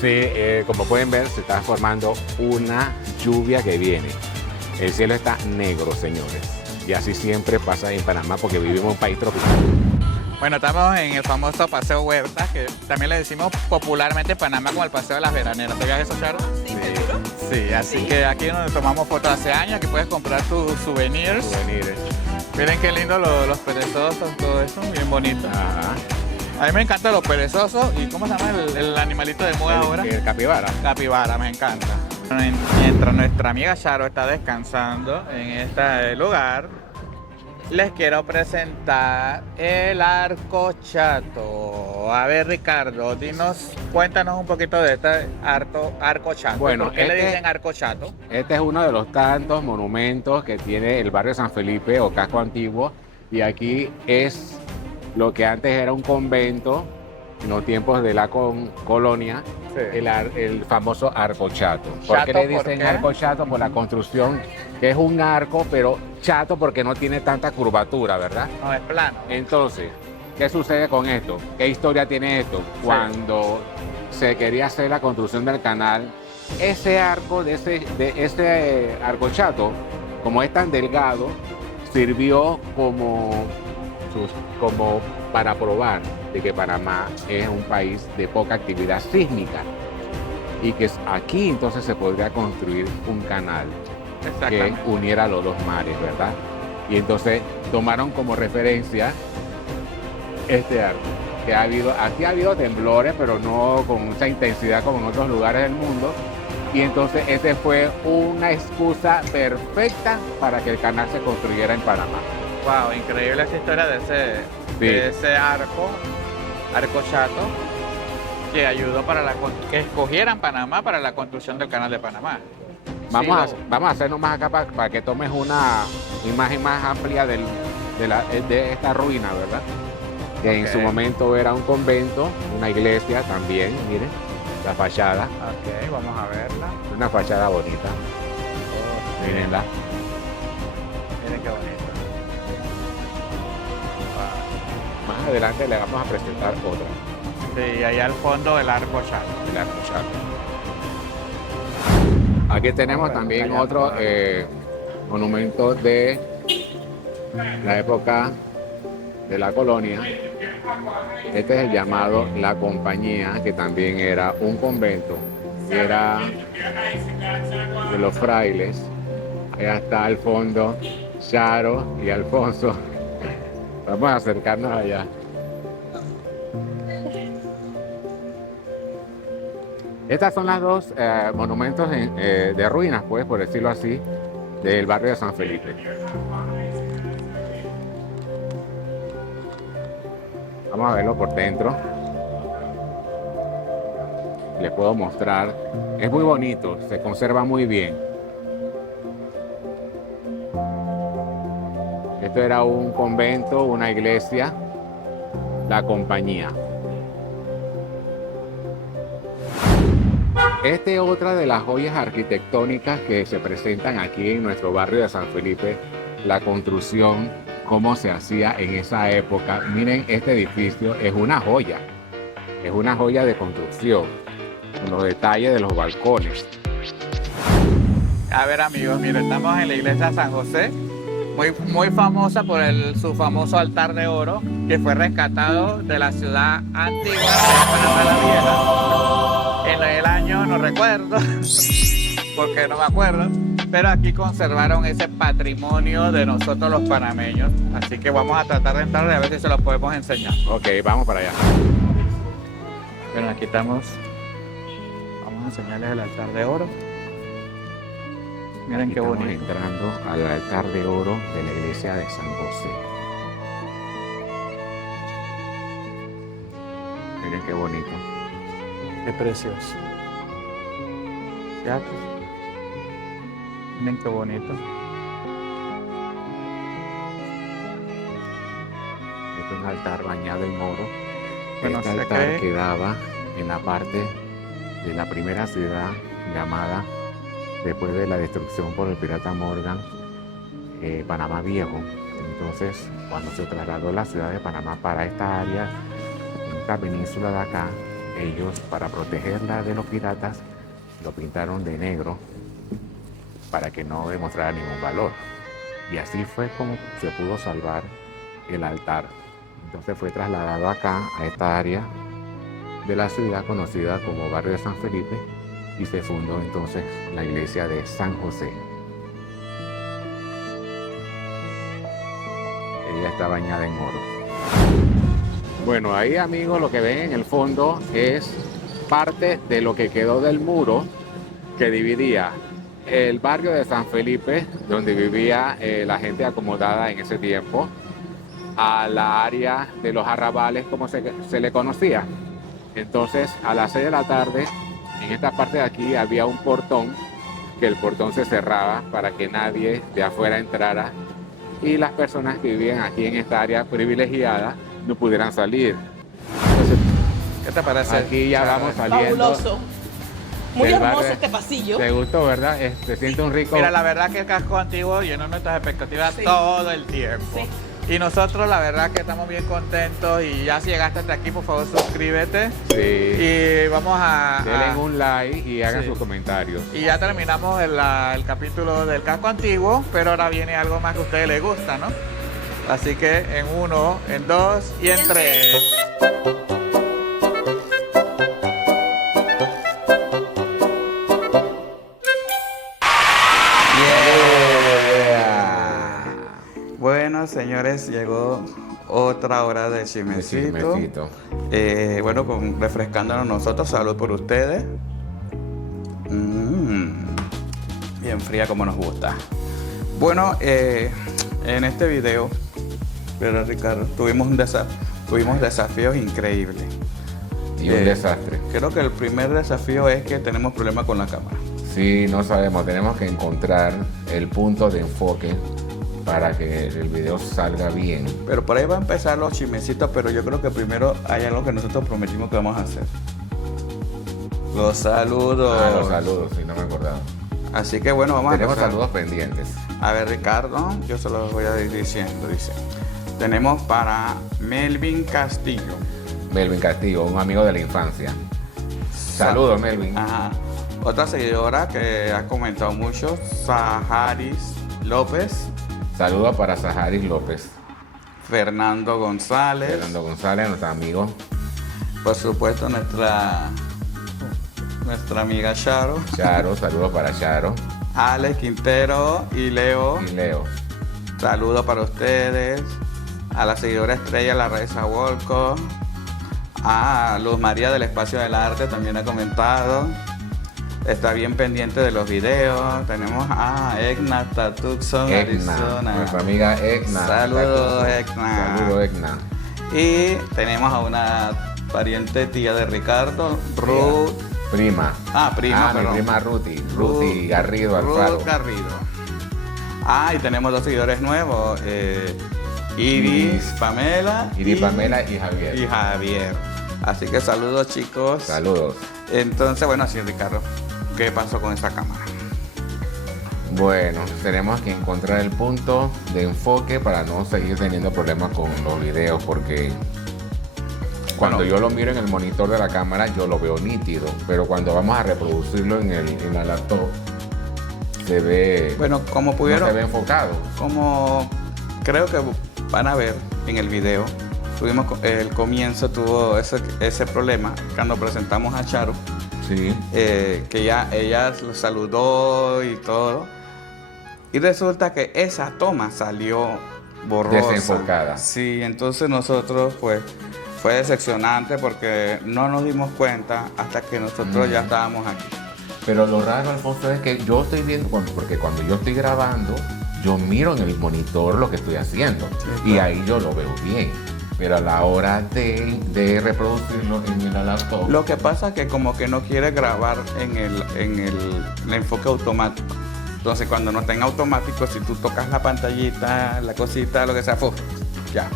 sí, como pueden ver, se está formando una lluvia que viene. El cielo está negro, señores. Y así siempre pasa en Panamá porque vivimos en un país tropical. Bueno, estamos en el famoso Paseo Huertas, que también le decimos popularmente en Panamá como el Paseo de las Veraneras. ¿Te veas eso, Charo? Sí, seguro. Sí, así Sí. que aquí donde tomamos fotos hace años, aquí puedes comprar tus souvenirs. Souvenirs. Miren qué lindo los perezosos, todo eso, bien bonito. Ajá. A mí me encantan los perezosos y ¿cómo se llama el animalito de moda ahora? El capibara. Capibara, me encanta. Mientras nuestra amiga Charo está descansando en este lugar, les quiero presentar el Arco Chato. A ver, Ricardo, cuéntanos un poquito de este Arco Chato. Bueno, ¿Por qué le este- dicen Arco Chato? Este es uno de los tantos monumentos que tiene el barrio San Felipe o casco antiguo, y aquí es lo que antes era un convento en los tiempos de la colonia, el famoso Arco Chato. ¿Por qué ¿Chato le por dicen qué? Arco Chato? Por la construcción, que es un arco, pero chato porque no tiene tanta curvatura, ¿verdad? No, es plano. Entonces, ¿qué sucede con esto? ¿Qué historia tiene esto? Cuando se quería hacer la construcción del canal, ese arco de ese arco chato, como es tan delgado, sirvió como para probar de que Panamá es un país de poca actividad sísmica y que aquí entonces se podría construir un canal que Exactamente. uniera los dos mares, ¿verdad? Y entonces tomaron como referencia este arco. Aquí ha habido temblores, pero no con mucha intensidad como en otros lugares del mundo. Y entonces este fue una excusa perfecta para que el canal se construyera en Panamá. Wow, increíble esta historia de ese arco chato, que ayudó que escogieran Panamá para la construcción del canal de Panamá. Vamos a hacernos más acá para que tomes una imagen más amplia de esta ruina, ¿verdad? Que en su momento era un convento, una iglesia también, miren, la fachada. Ok, vamos a verla. Una fachada bonita. Mírenla. Miren qué bonito. Wow. Más adelante le vamos a presentar otra. Sí, ahí al fondo el arco chato. El arco chato. Aquí tenemos también otro monumento de la época de la colonia. Este es el llamado La Compañía, que también era un convento, era de los frailes. Allá está al fondo Charo y Alfonso. Vamos a acercarnos allá. Estas son las dos monumentos de ruinas, pues, por decirlo así, del barrio de San Felipe. Vamos a verlo por dentro. Les puedo mostrar. Es muy bonito, se conserva muy bien. Esto era un convento, una iglesia, La Compañía. Esta es otra de las joyas arquitectónicas que se presentan aquí en nuestro barrio de San Felipe, la construcción, cómo se hacía en esa época. Miren, este edificio es una joya de construcción, con los detalles de los balcones. A ver, amigos, miren, estamos en la iglesia de San José, muy famosa por su famoso altar de oro, que fue rescatado de la ciudad antigua de Panamá la Vieja. En el año no recuerdo, porque no me acuerdo, pero aquí conservaron ese patrimonio de nosotros los panameños, así que vamos a tratar de entrar y a ver si se lo podemos enseñar. Ok, vamos para allá. Bueno, aquí estamos, vamos a enseñarles el altar de oro. Miren Aquí qué bonito. Estamos entrando al altar de oro de la iglesia de San José. Miren qué bonito. Qué precioso. ¿Cierto? Miren qué bonito. Este es un altar bañado en oro. Bueno, este sé altar que- quedaba en la parte de la primera ciudad llamada, después de la destrucción por el pirata Morgan, Panamá Viejo. Entonces, cuando se trasladó la ciudad de Panamá para esta área, en esta península de acá, ellos, para protegerla de los piratas, lo pintaron de negro para que no demostrara ningún valor. Y así fue como se pudo salvar el altar. Entonces fue trasladado acá, a esta área de la ciudad conocida como Barrio de San Felipe, y se fundó entonces la iglesia de San José. Ella está bañada en oro. Bueno, ahí, amigos, lo que ven en el fondo es parte de lo que quedó del muro que dividía el barrio de San Felipe, donde vivía la gente acomodada en ese tiempo, a la área de los arrabales, como se le conocía. Entonces, a las 6 de la tarde, en esta parte de aquí había un portón, que el portón se cerraba para que nadie de afuera entrara y las personas que vivían aquí en esta área privilegiada no pudieran salir. Entonces, ¿Qué te parece? aquí ya vamos saliendo. Fabuloso. Muy del hermoso barrio. este pasillo. ¿Te gustó, verdad? Se siente un rico... Mira, la verdad que el casco antiguo llenó nuestras expectativas Sí. todo el tiempo. Sí. Y nosotros la verdad que estamos bien contentos y ya si llegaste hasta aquí, por favor suscríbete Sí. y vamos a... Denle un like y hagan Sí. sus comentarios. Y ya terminamos el capítulo del casco antiguo, pero ahora viene algo más que a ustedes les gusta, ¿no? Así que en 1, en 2 y en 3. Bueno, señores, llegó otra hora de chismecito. Bueno, refrescándonos nosotros. Salud por ustedes. Bien fría como nos gusta. Bueno, en este video, ¿verdad, Ricardo? Tuvimos desafíos increíbles. Y un desastre. Creo que el primer desafío es que tenemos problemas con la cámara. Sí, no sabemos, tenemos que encontrar el punto de enfoque para que el video salga bien. Pero por ahí va a empezar los chismecitos, pero yo creo que primero hay algo que nosotros prometimos que vamos a hacer. Los saludos. Los saludos, sí, no me acordaba. Así que bueno, vamos Tenemos a empezar. saludos pendientes. A ver, Ricardo, yo se los voy a ir diciendo, dice. Tenemos para Melvin Castillo. Melvin Castillo, un amigo de la infancia. Saludos, Melvin. Ajá. Otra seguidora que ha comentado mucho, Saharis López. Saludos para Saharis López. Fernando González. Fernando González, nuestro amigo. Por supuesto, nuestra amiga Charo. Charo, saludos para Charo. Alex Quintero y Leo. Y Leo. Saludos para ustedes. A la seguidora estrella, la Raiza Wolco. A Luz María del Espacio del Arte también ha comentado. Está bien pendiente de los videos. Tenemos a Egna Tucson, Arizona. Nuestra amiga Egna. Saludos, Egna. Saludos, Egna. Y tenemos a una pariente tía de Ricardo, Ruth. Prima. Prima, mi perdón. prima Ruti Garrido Alfaro. Ruth Garrido. Y tenemos dos seguidores nuevos. Iris Pamela. Iris Pamela y Javier. Y Javier. Así que saludos, chicos. Saludos. Entonces, bueno, así, Ricardo, ¿qué pasó con esa cámara? Bueno, tenemos que encontrar el punto de enfoque para no seguir teniendo problemas con los videos, porque cuando yo lo miro en el monitor de la cámara yo lo veo nítido, pero cuando vamos a reproducirlo en la laptop se ve, bueno, como pudieron, no se ve enfocado. Como creo que van a ver en el video, el comienzo tuvo ese problema cuando presentamos a Charo. Sí. Que ella lo saludó y todo. Y resulta que esa toma salió borrosa. Desenfocada. Sí, entonces nosotros pues fue decepcionante porque no nos dimos cuenta hasta que nosotros ya estábamos aquí. Pero lo raro, Alfonso, es que yo estoy viendo, porque cuando yo estoy grabando, yo miro en el monitor lo que estoy haciendo. Sí, y ahí yo lo veo bien. Pero a la hora de reproducirlo en la laptop, lo que pasa es que como que no quiere grabar en el enfoque automático. Entonces cuando no está en automático, si tú tocas la pantallita, la cosita, lo que sea, ya.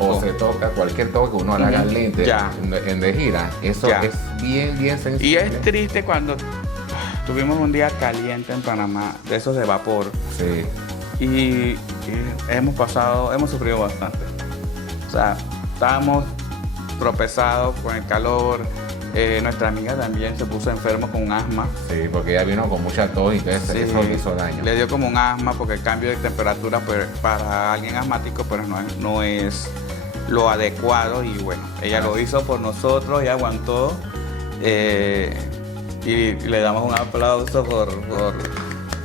O se toca cualquier toque que uno le haga lente en de gira. Eso es bien sensible. Y es triste cuando tuvimos un día caliente en Panamá, de esos de vapor. Sí. Y hemos sufrido bastante. O sea, estábamos tropezados con el calor. Nuestra amiga también se puso enfermo con un asma. Sí, porque ella vino con mucha tos y entonces eso le hizo daño. Le dio como un asma porque el cambio de temperatura pues, para alguien asmático pues, no es lo adecuado. Y bueno, ella lo hizo por nosotros y aguantó. Y le damos un aplauso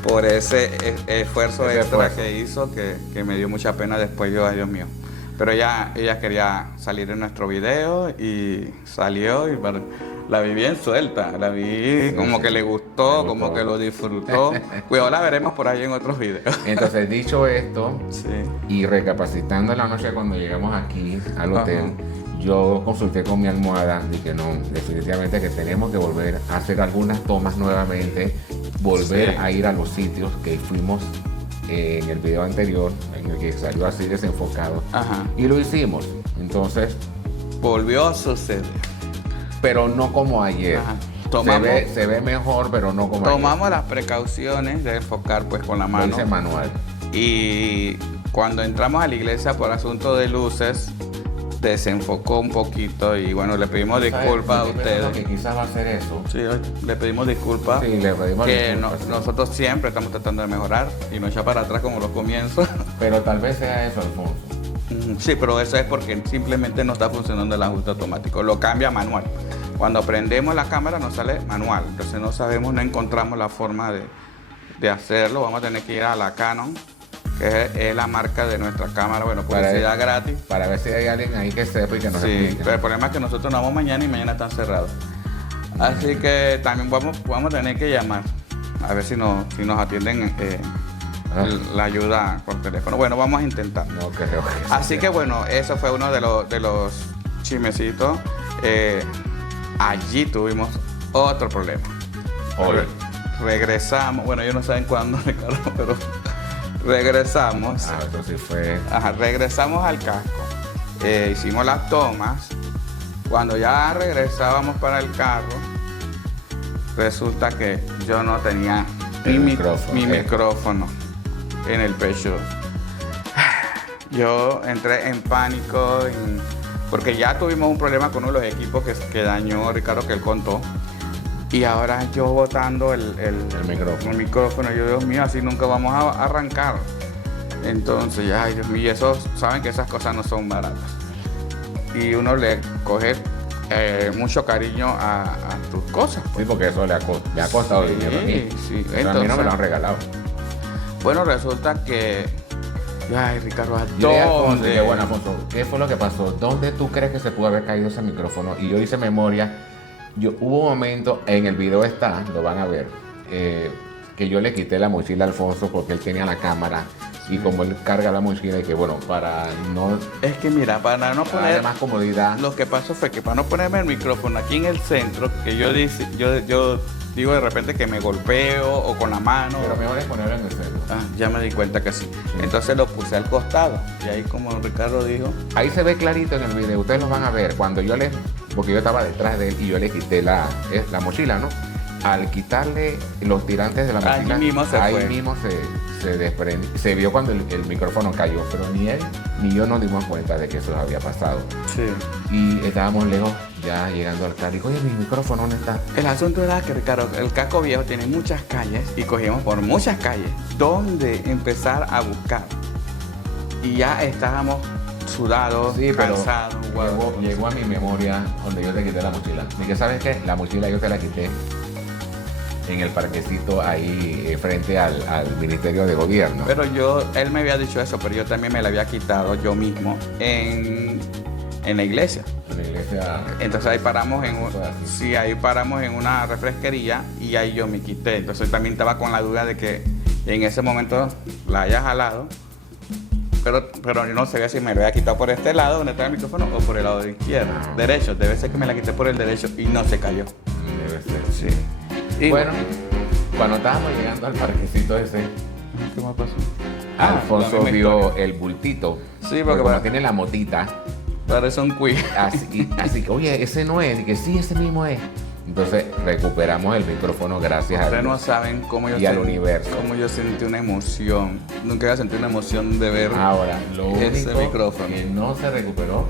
por ese esfuerzo extra que hizo, que me dio mucha pena después yo, ay Dios mío. Pero ella quería salir en nuestro video y salió y la vi bien suelta, la vi como que le gustó, como que lo disfrutó. Cuidado, la veremos por ahí en otros videos. Entonces, dicho esto, y recapacitando en la noche cuando llegamos aquí al hotel, yo consulté con mi almohada y que no, definitivamente que tenemos que volver a hacer algunas tomas nuevamente, volver a ir a los sitios que fuimos en el video anterior, en el que salió así desenfocado. Y lo hicimos. Entonces volvió a suceder, pero no como ayer. Se ve mejor, pero no como ayer. Tomamos las precauciones de enfocar pues con la mano. Dice manual. Y cuando entramos a la iglesia por asunto de luces, desenfocó un poquito y bueno, le pedimos disculpas a ustedes. Que quizás va a ser eso. Sí, le pedimos disculpas. Sí, le pedimos disculpas. Nosotros siempre estamos tratando de mejorar y no echar para atrás como los comienzos. Pero tal vez sea eso, Alfonso. Sí, pero eso es porque simplemente no está funcionando el ajuste automático. Lo cambia manual. Cuando prendemos la cámara nos sale manual. Entonces no encontramos la forma de hacerlo. Vamos a tener que ir a la Canon que es la marca de nuestra cámara, bueno, publicidad gratis. Para ver si hay alguien ahí que sepa y que nos Sí, explique. pero el problema es que nosotros nos vamos mañana y mañana están cerrados. Así que también vamos a tener que llamar a ver si nos atienden la ayuda por teléfono. Bueno, vamos a intentar. No creo que Así que bueno, eso fue uno de los chismecitos. Allí tuvimos otro problema. Hoy. Regresamos, bueno, ellos no saben cuándo, Ricardo, pero regresamos. Eso sí fue. Ajá, regresamos al casco. Hicimos las tomas. Cuando ya regresábamos para el carro, resulta que yo no tenía mi micrófono en el pecho. Yo entré en pánico porque ya tuvimos un problema con uno de los equipos que dañó Ricardo, que él contó. Y ahora yo botando el micrófono, yo, Dios mío, así nunca vamos a arrancar. Entonces, ay, Dios mío, saben que esas cosas no son baratas. Y uno le coge mucho cariño a tus cosas. Sí, porque eso le ha costado dinero a mí. Sí. Entonces, a mí no me lo han regalado. Bueno, resulta que... Ay, Ricardo, Alfonso, ¿qué fue lo que pasó? ¿Dónde tú crees que se pudo haber caído ese micrófono? Y yo hice memoria. Hubo un momento, en el video está, lo van a ver, que yo le quité la mochila a Alfonso porque él tenía la cámara. Y como él carga la mochila y que bueno, para no... Es que mira, para no poner más comodidad. Lo que pasó fue que para no ponerme el micrófono aquí en el centro, que yo digo de repente que me golpeo o con la mano. Pero mejor es ponerlo en el centro. Ya me di cuenta que sí. Entonces lo puse al costado. Y ahí, como Ricardo dijo... Ahí se ve clarito en el video, ustedes lo van a ver. Cuando porque yo estaba detrás de él y yo le quité la mochila, ¿no? Al quitarle los tirantes de la mochila, ahí mismo se desprendió. Se vio cuando el micrófono cayó, pero ni él ni yo nos dimos cuenta de que eso había pasado. Sí. Y estábamos lejos, ya llegando al carro. Digo, oye, mi micrófono, ¿dónde está? El asunto era que, Ricardo, el casco viejo tiene muchas calles y cogíamos por muchas calles donde empezar a buscar. Y ya estábamos sudados, cansados. Llegó a mi memoria donde yo te quité la mochila. Dije, ¿sabes qué? La mochila yo te la quité en el parquecito ahí frente al Ministerio de Gobierno. Pero él me había dicho eso, pero yo también me la había quitado yo mismo en la iglesia. En la iglesia. Entonces ahí paramos en una refresquería y ahí yo me quité. Entonces también estaba con la duda de que en ese momento la haya jalado. Pero yo no sabía si me lo había quitado por este lado donde está el micrófono o por el lado de izquierda. Derecho, debe ser que me la quité por el derecho y no se cayó. Debe ser. Sí. Y bueno, cuando estábamos llegando al parquecito ese, ¿qué me pasó? Alfonso vio el bultito. Sí, porque como tiene la motita. Parece un quiz. Así que, oye, ese no es. Y que sí, ese mismo es. Entonces recuperamos el micrófono gracias a Dios. Ustedes no saben cómo al universo. Cómo yo sentí una emoción. Nunca había sentido una emoción de ver ahora lo ese único micrófono. Que no se recuperó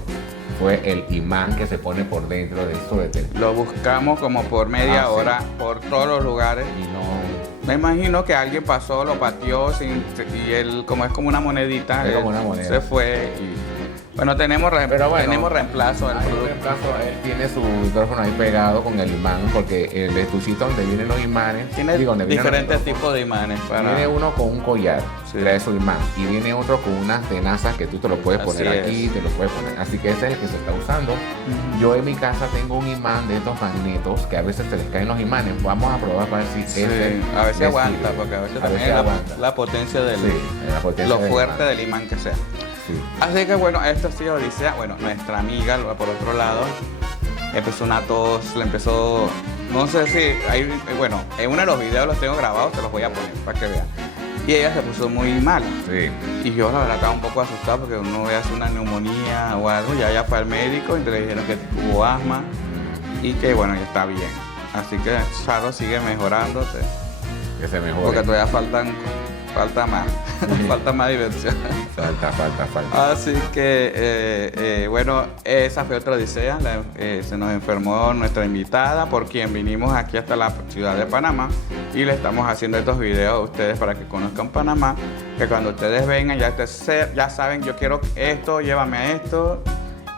fue el imán que se pone por dentro del suéter. Lo buscamos como por media hora por todos los lugares. Y no. Me imagino que alguien pasó, lo pateó y él, como es como una monedita, se fue y... Bueno, tenemos reemplazo del producto. Él tiene su micrófono ahí pegado con el imán, porque el estuchito donde vienen los imanes... Tiene diferentes tipos de imanes. Viene uno con un collar, trae su imán, y viene otro con unas tenazas que tú te lo puedes poner aquí, te lo puedes poner. Así que ese es el que se está usando. Yo en mi casa tengo un imán de estos magnetos, que a veces se les caen los imanes. Vamos a probar para ver si ese... A ver si aguanta, porque a veces también es la potencia del... lo fuerte del imán que sea. Sí. Así que bueno, esto ha sido Odisea. Bueno, nuestra amiga, por otro lado, empezó una tos, le empezó, no sé si, bueno, en uno de los videos los tengo grabados, te los voy a poner para que vean. Y ella se puso muy mal. Sí. Y yo la verdad estaba un poco asustado porque uno ve hace una neumonía o algo, ya fue al médico y le dijeron que tuvo asma y que bueno, ya está bien. Así que Charo sigue mejorándote. Que se mejore. Porque todavía falta más. Falta más diversión. Falta. Así que, bueno, esa fue otra odisea. Se nos enfermó nuestra invitada, por quien vinimos aquí hasta la ciudad de Panamá. Y le estamos haciendo estos videos a ustedes para que conozcan Panamá. Que cuando ustedes vengan, ya saben, yo quiero esto, llévame a esto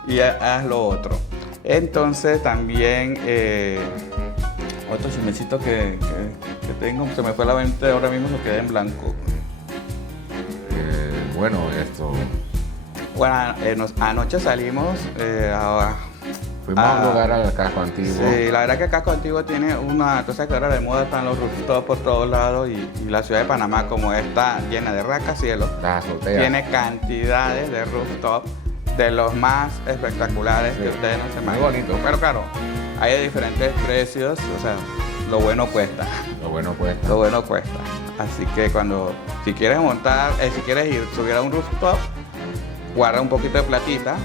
y haz lo otro. Entonces, también, otro chismecito que tengo, se me fue la mente ahora mismo, me quedé en blanco. bueno, esto. Bueno, anoche salimos Fuimos a un lugar al casco antiguo. Sí, la verdad que el casco antiguo tiene una cosa que ahora de moda, están los rooftops por todos lados y la ciudad de Panamá, como está llena de rascacielos, Las azoteas. tiene cantidades de rooftops de los más espectaculares Sí. que ustedes no se Muy imaginan. bonito. Pero claro, hay de diferentes precios, o sea, lo bueno cuesta. Lo bueno cuesta. Lo bueno cuesta. Así que si quieres montar, si quieres subir a un rooftop, guarda un poquito de platita,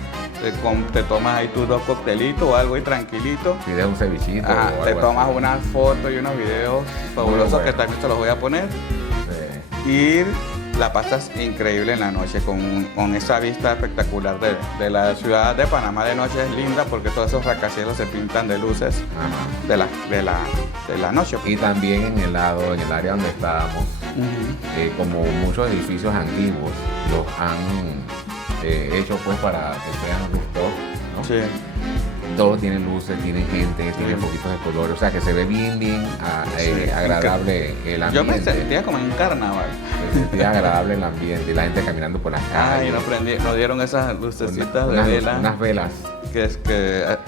te tomas ahí tus 2 coctelitos o algo y tranquilito. Pides un cevichito. Ajá, o te algo tomas así. unas fotos y unos videos fabulosos bueno. que también te los voy a poner. Sí. Y la pasas increíble en la noche con esa vista espectacular de la ciudad de Panamá de noche. Es linda porque todos esos rascacielos se pintan de luces Ajá. de la noche. Y también en el área donde estábamos, como muchos edificios antiguos, los han hecho pues para que sean rooftop, ¿no? Sí. Todos tienen luces, tienen gente, tienen poquitos de colores, o sea que se ve bien Sí, agradable el Yo ambiente. me sentía como en un carnaval. Se sentía agradable el ambiente y la gente caminando por las Ay, calles. nos dieron esas lucecitas de unas, vela unas velas, que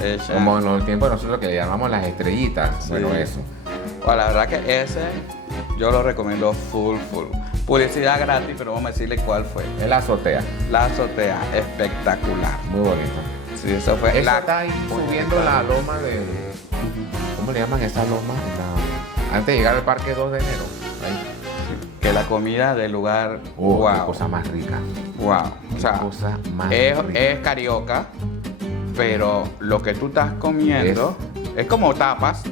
echan. como en los tiempos de nosotros que le llamamos las estrellitas. Sí. Bueno, eso. Bueno, la verdad que ese yo lo recomiendo full. Publicidad gratis, pero vamos a decirle cuál fue. Es la azotea, La azotea, espectacular. muy bonito. Sí, eso fue Esa está ahí subiendo la loma de... ¿Cómo le llaman esa loma? Antes de llegar al parque 2 de enero. Ahí. Que la comida del lugar, Qué wow. cosa más rica. Wow. O sea, Qué cosa más es rica. carioca, pero lo que tú estás comiendo es como tapas,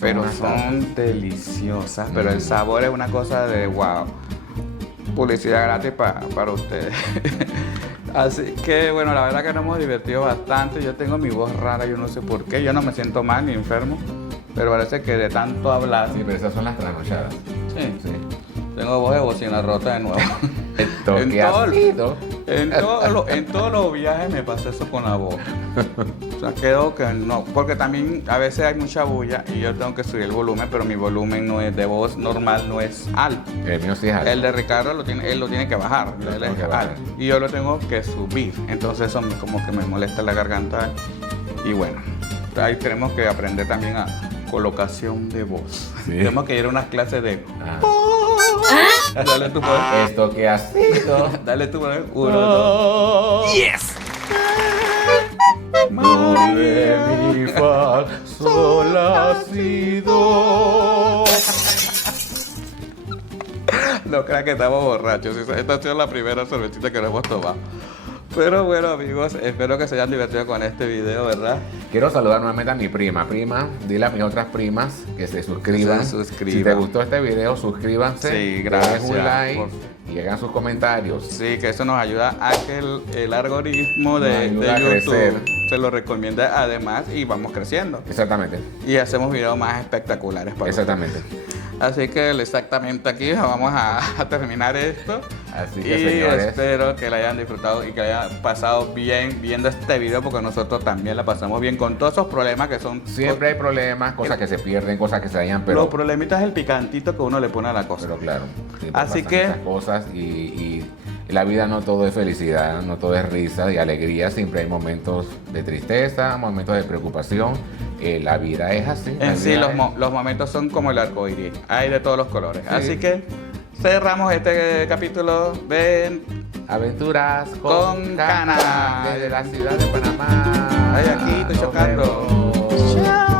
pero unas son deliciosas. Pero el sabor es una cosa de wow. Publicidad gratis para ustedes. Así que bueno, la verdad que nos hemos divertido bastante. Yo tengo mi voz rara, yo no sé por qué. Yo no me siento mal ni enfermo, pero parece que de tanto hablar. Sí, pero esas son las trasnochadas. Sí, Sí. tengo voz de bocina rota de nuevo. Esto En que ha todo- sido. En todos los viajes me pasa eso con la voz. O sea, quedo que no, porque también a veces hay mucha bulla y yo tengo que subir el volumen, pero mi volumen no es de voz normal, no es alto. El mío sí es alto. El de Ricardo él lo tiene que bajar, Yo lo él tengo es que bajar. alto. Y yo lo tengo que subir. Entonces eso como que me molesta la garganta. Y bueno, ahí tenemos que aprender también a colocación de voz. Sí. Tenemos que ir a unas clases de... Ah. Dale tu poder. Esto que ha sido. Dale tu poder. 1, 2. Yes. Do, re, mi, fa, sol, la, si, do. No crean que estamos borrachos. Esta ha sido la primera cervecita que nos hemos tomado. Pero bueno, amigos, espero que se hayan divertido con este video, ¿verdad? Quiero saludar nuevamente a mi prima. Prima, dile a mis otras primas que se suscriban. Que se suscriban. Si te gustó este video, suscríbanse. Sí, gracias. Dejen un like Por- y hagan sus comentarios. Sí, que eso nos ayuda a que el algoritmo Nos de ayuda a YouTube crecer. se lo recomiende además y vamos creciendo. Exactamente. Y hacemos videos más espectaculares para Exactamente. ustedes. Así que exactamente aquí vamos a terminar esto. Así Y que, señores, espero que la hayan disfrutado y que la hayan pasado bien viendo este video, porque nosotros también la pasamos bien con todos esos problemas que son... siempre hay problemas, cosas que se pierden, cosas que se dañan, pero... Los problemitas es el picantito que uno le pone a la cosa. Pero claro, siempre Así pasan que- esas cosas y la vida no todo es felicidad, no todo es risa y alegría, siempre hay momentos de tristeza, momentos de preocupación. La vida es así. la En sí, vida los momentos son como el arco iris, hay de todos los colores. Sí. Así que cerramos este capítulo de Aventuras con Cana. desde la ciudad de Panamá. Ay, aquí estoy Nos chocando. vemos. Chao.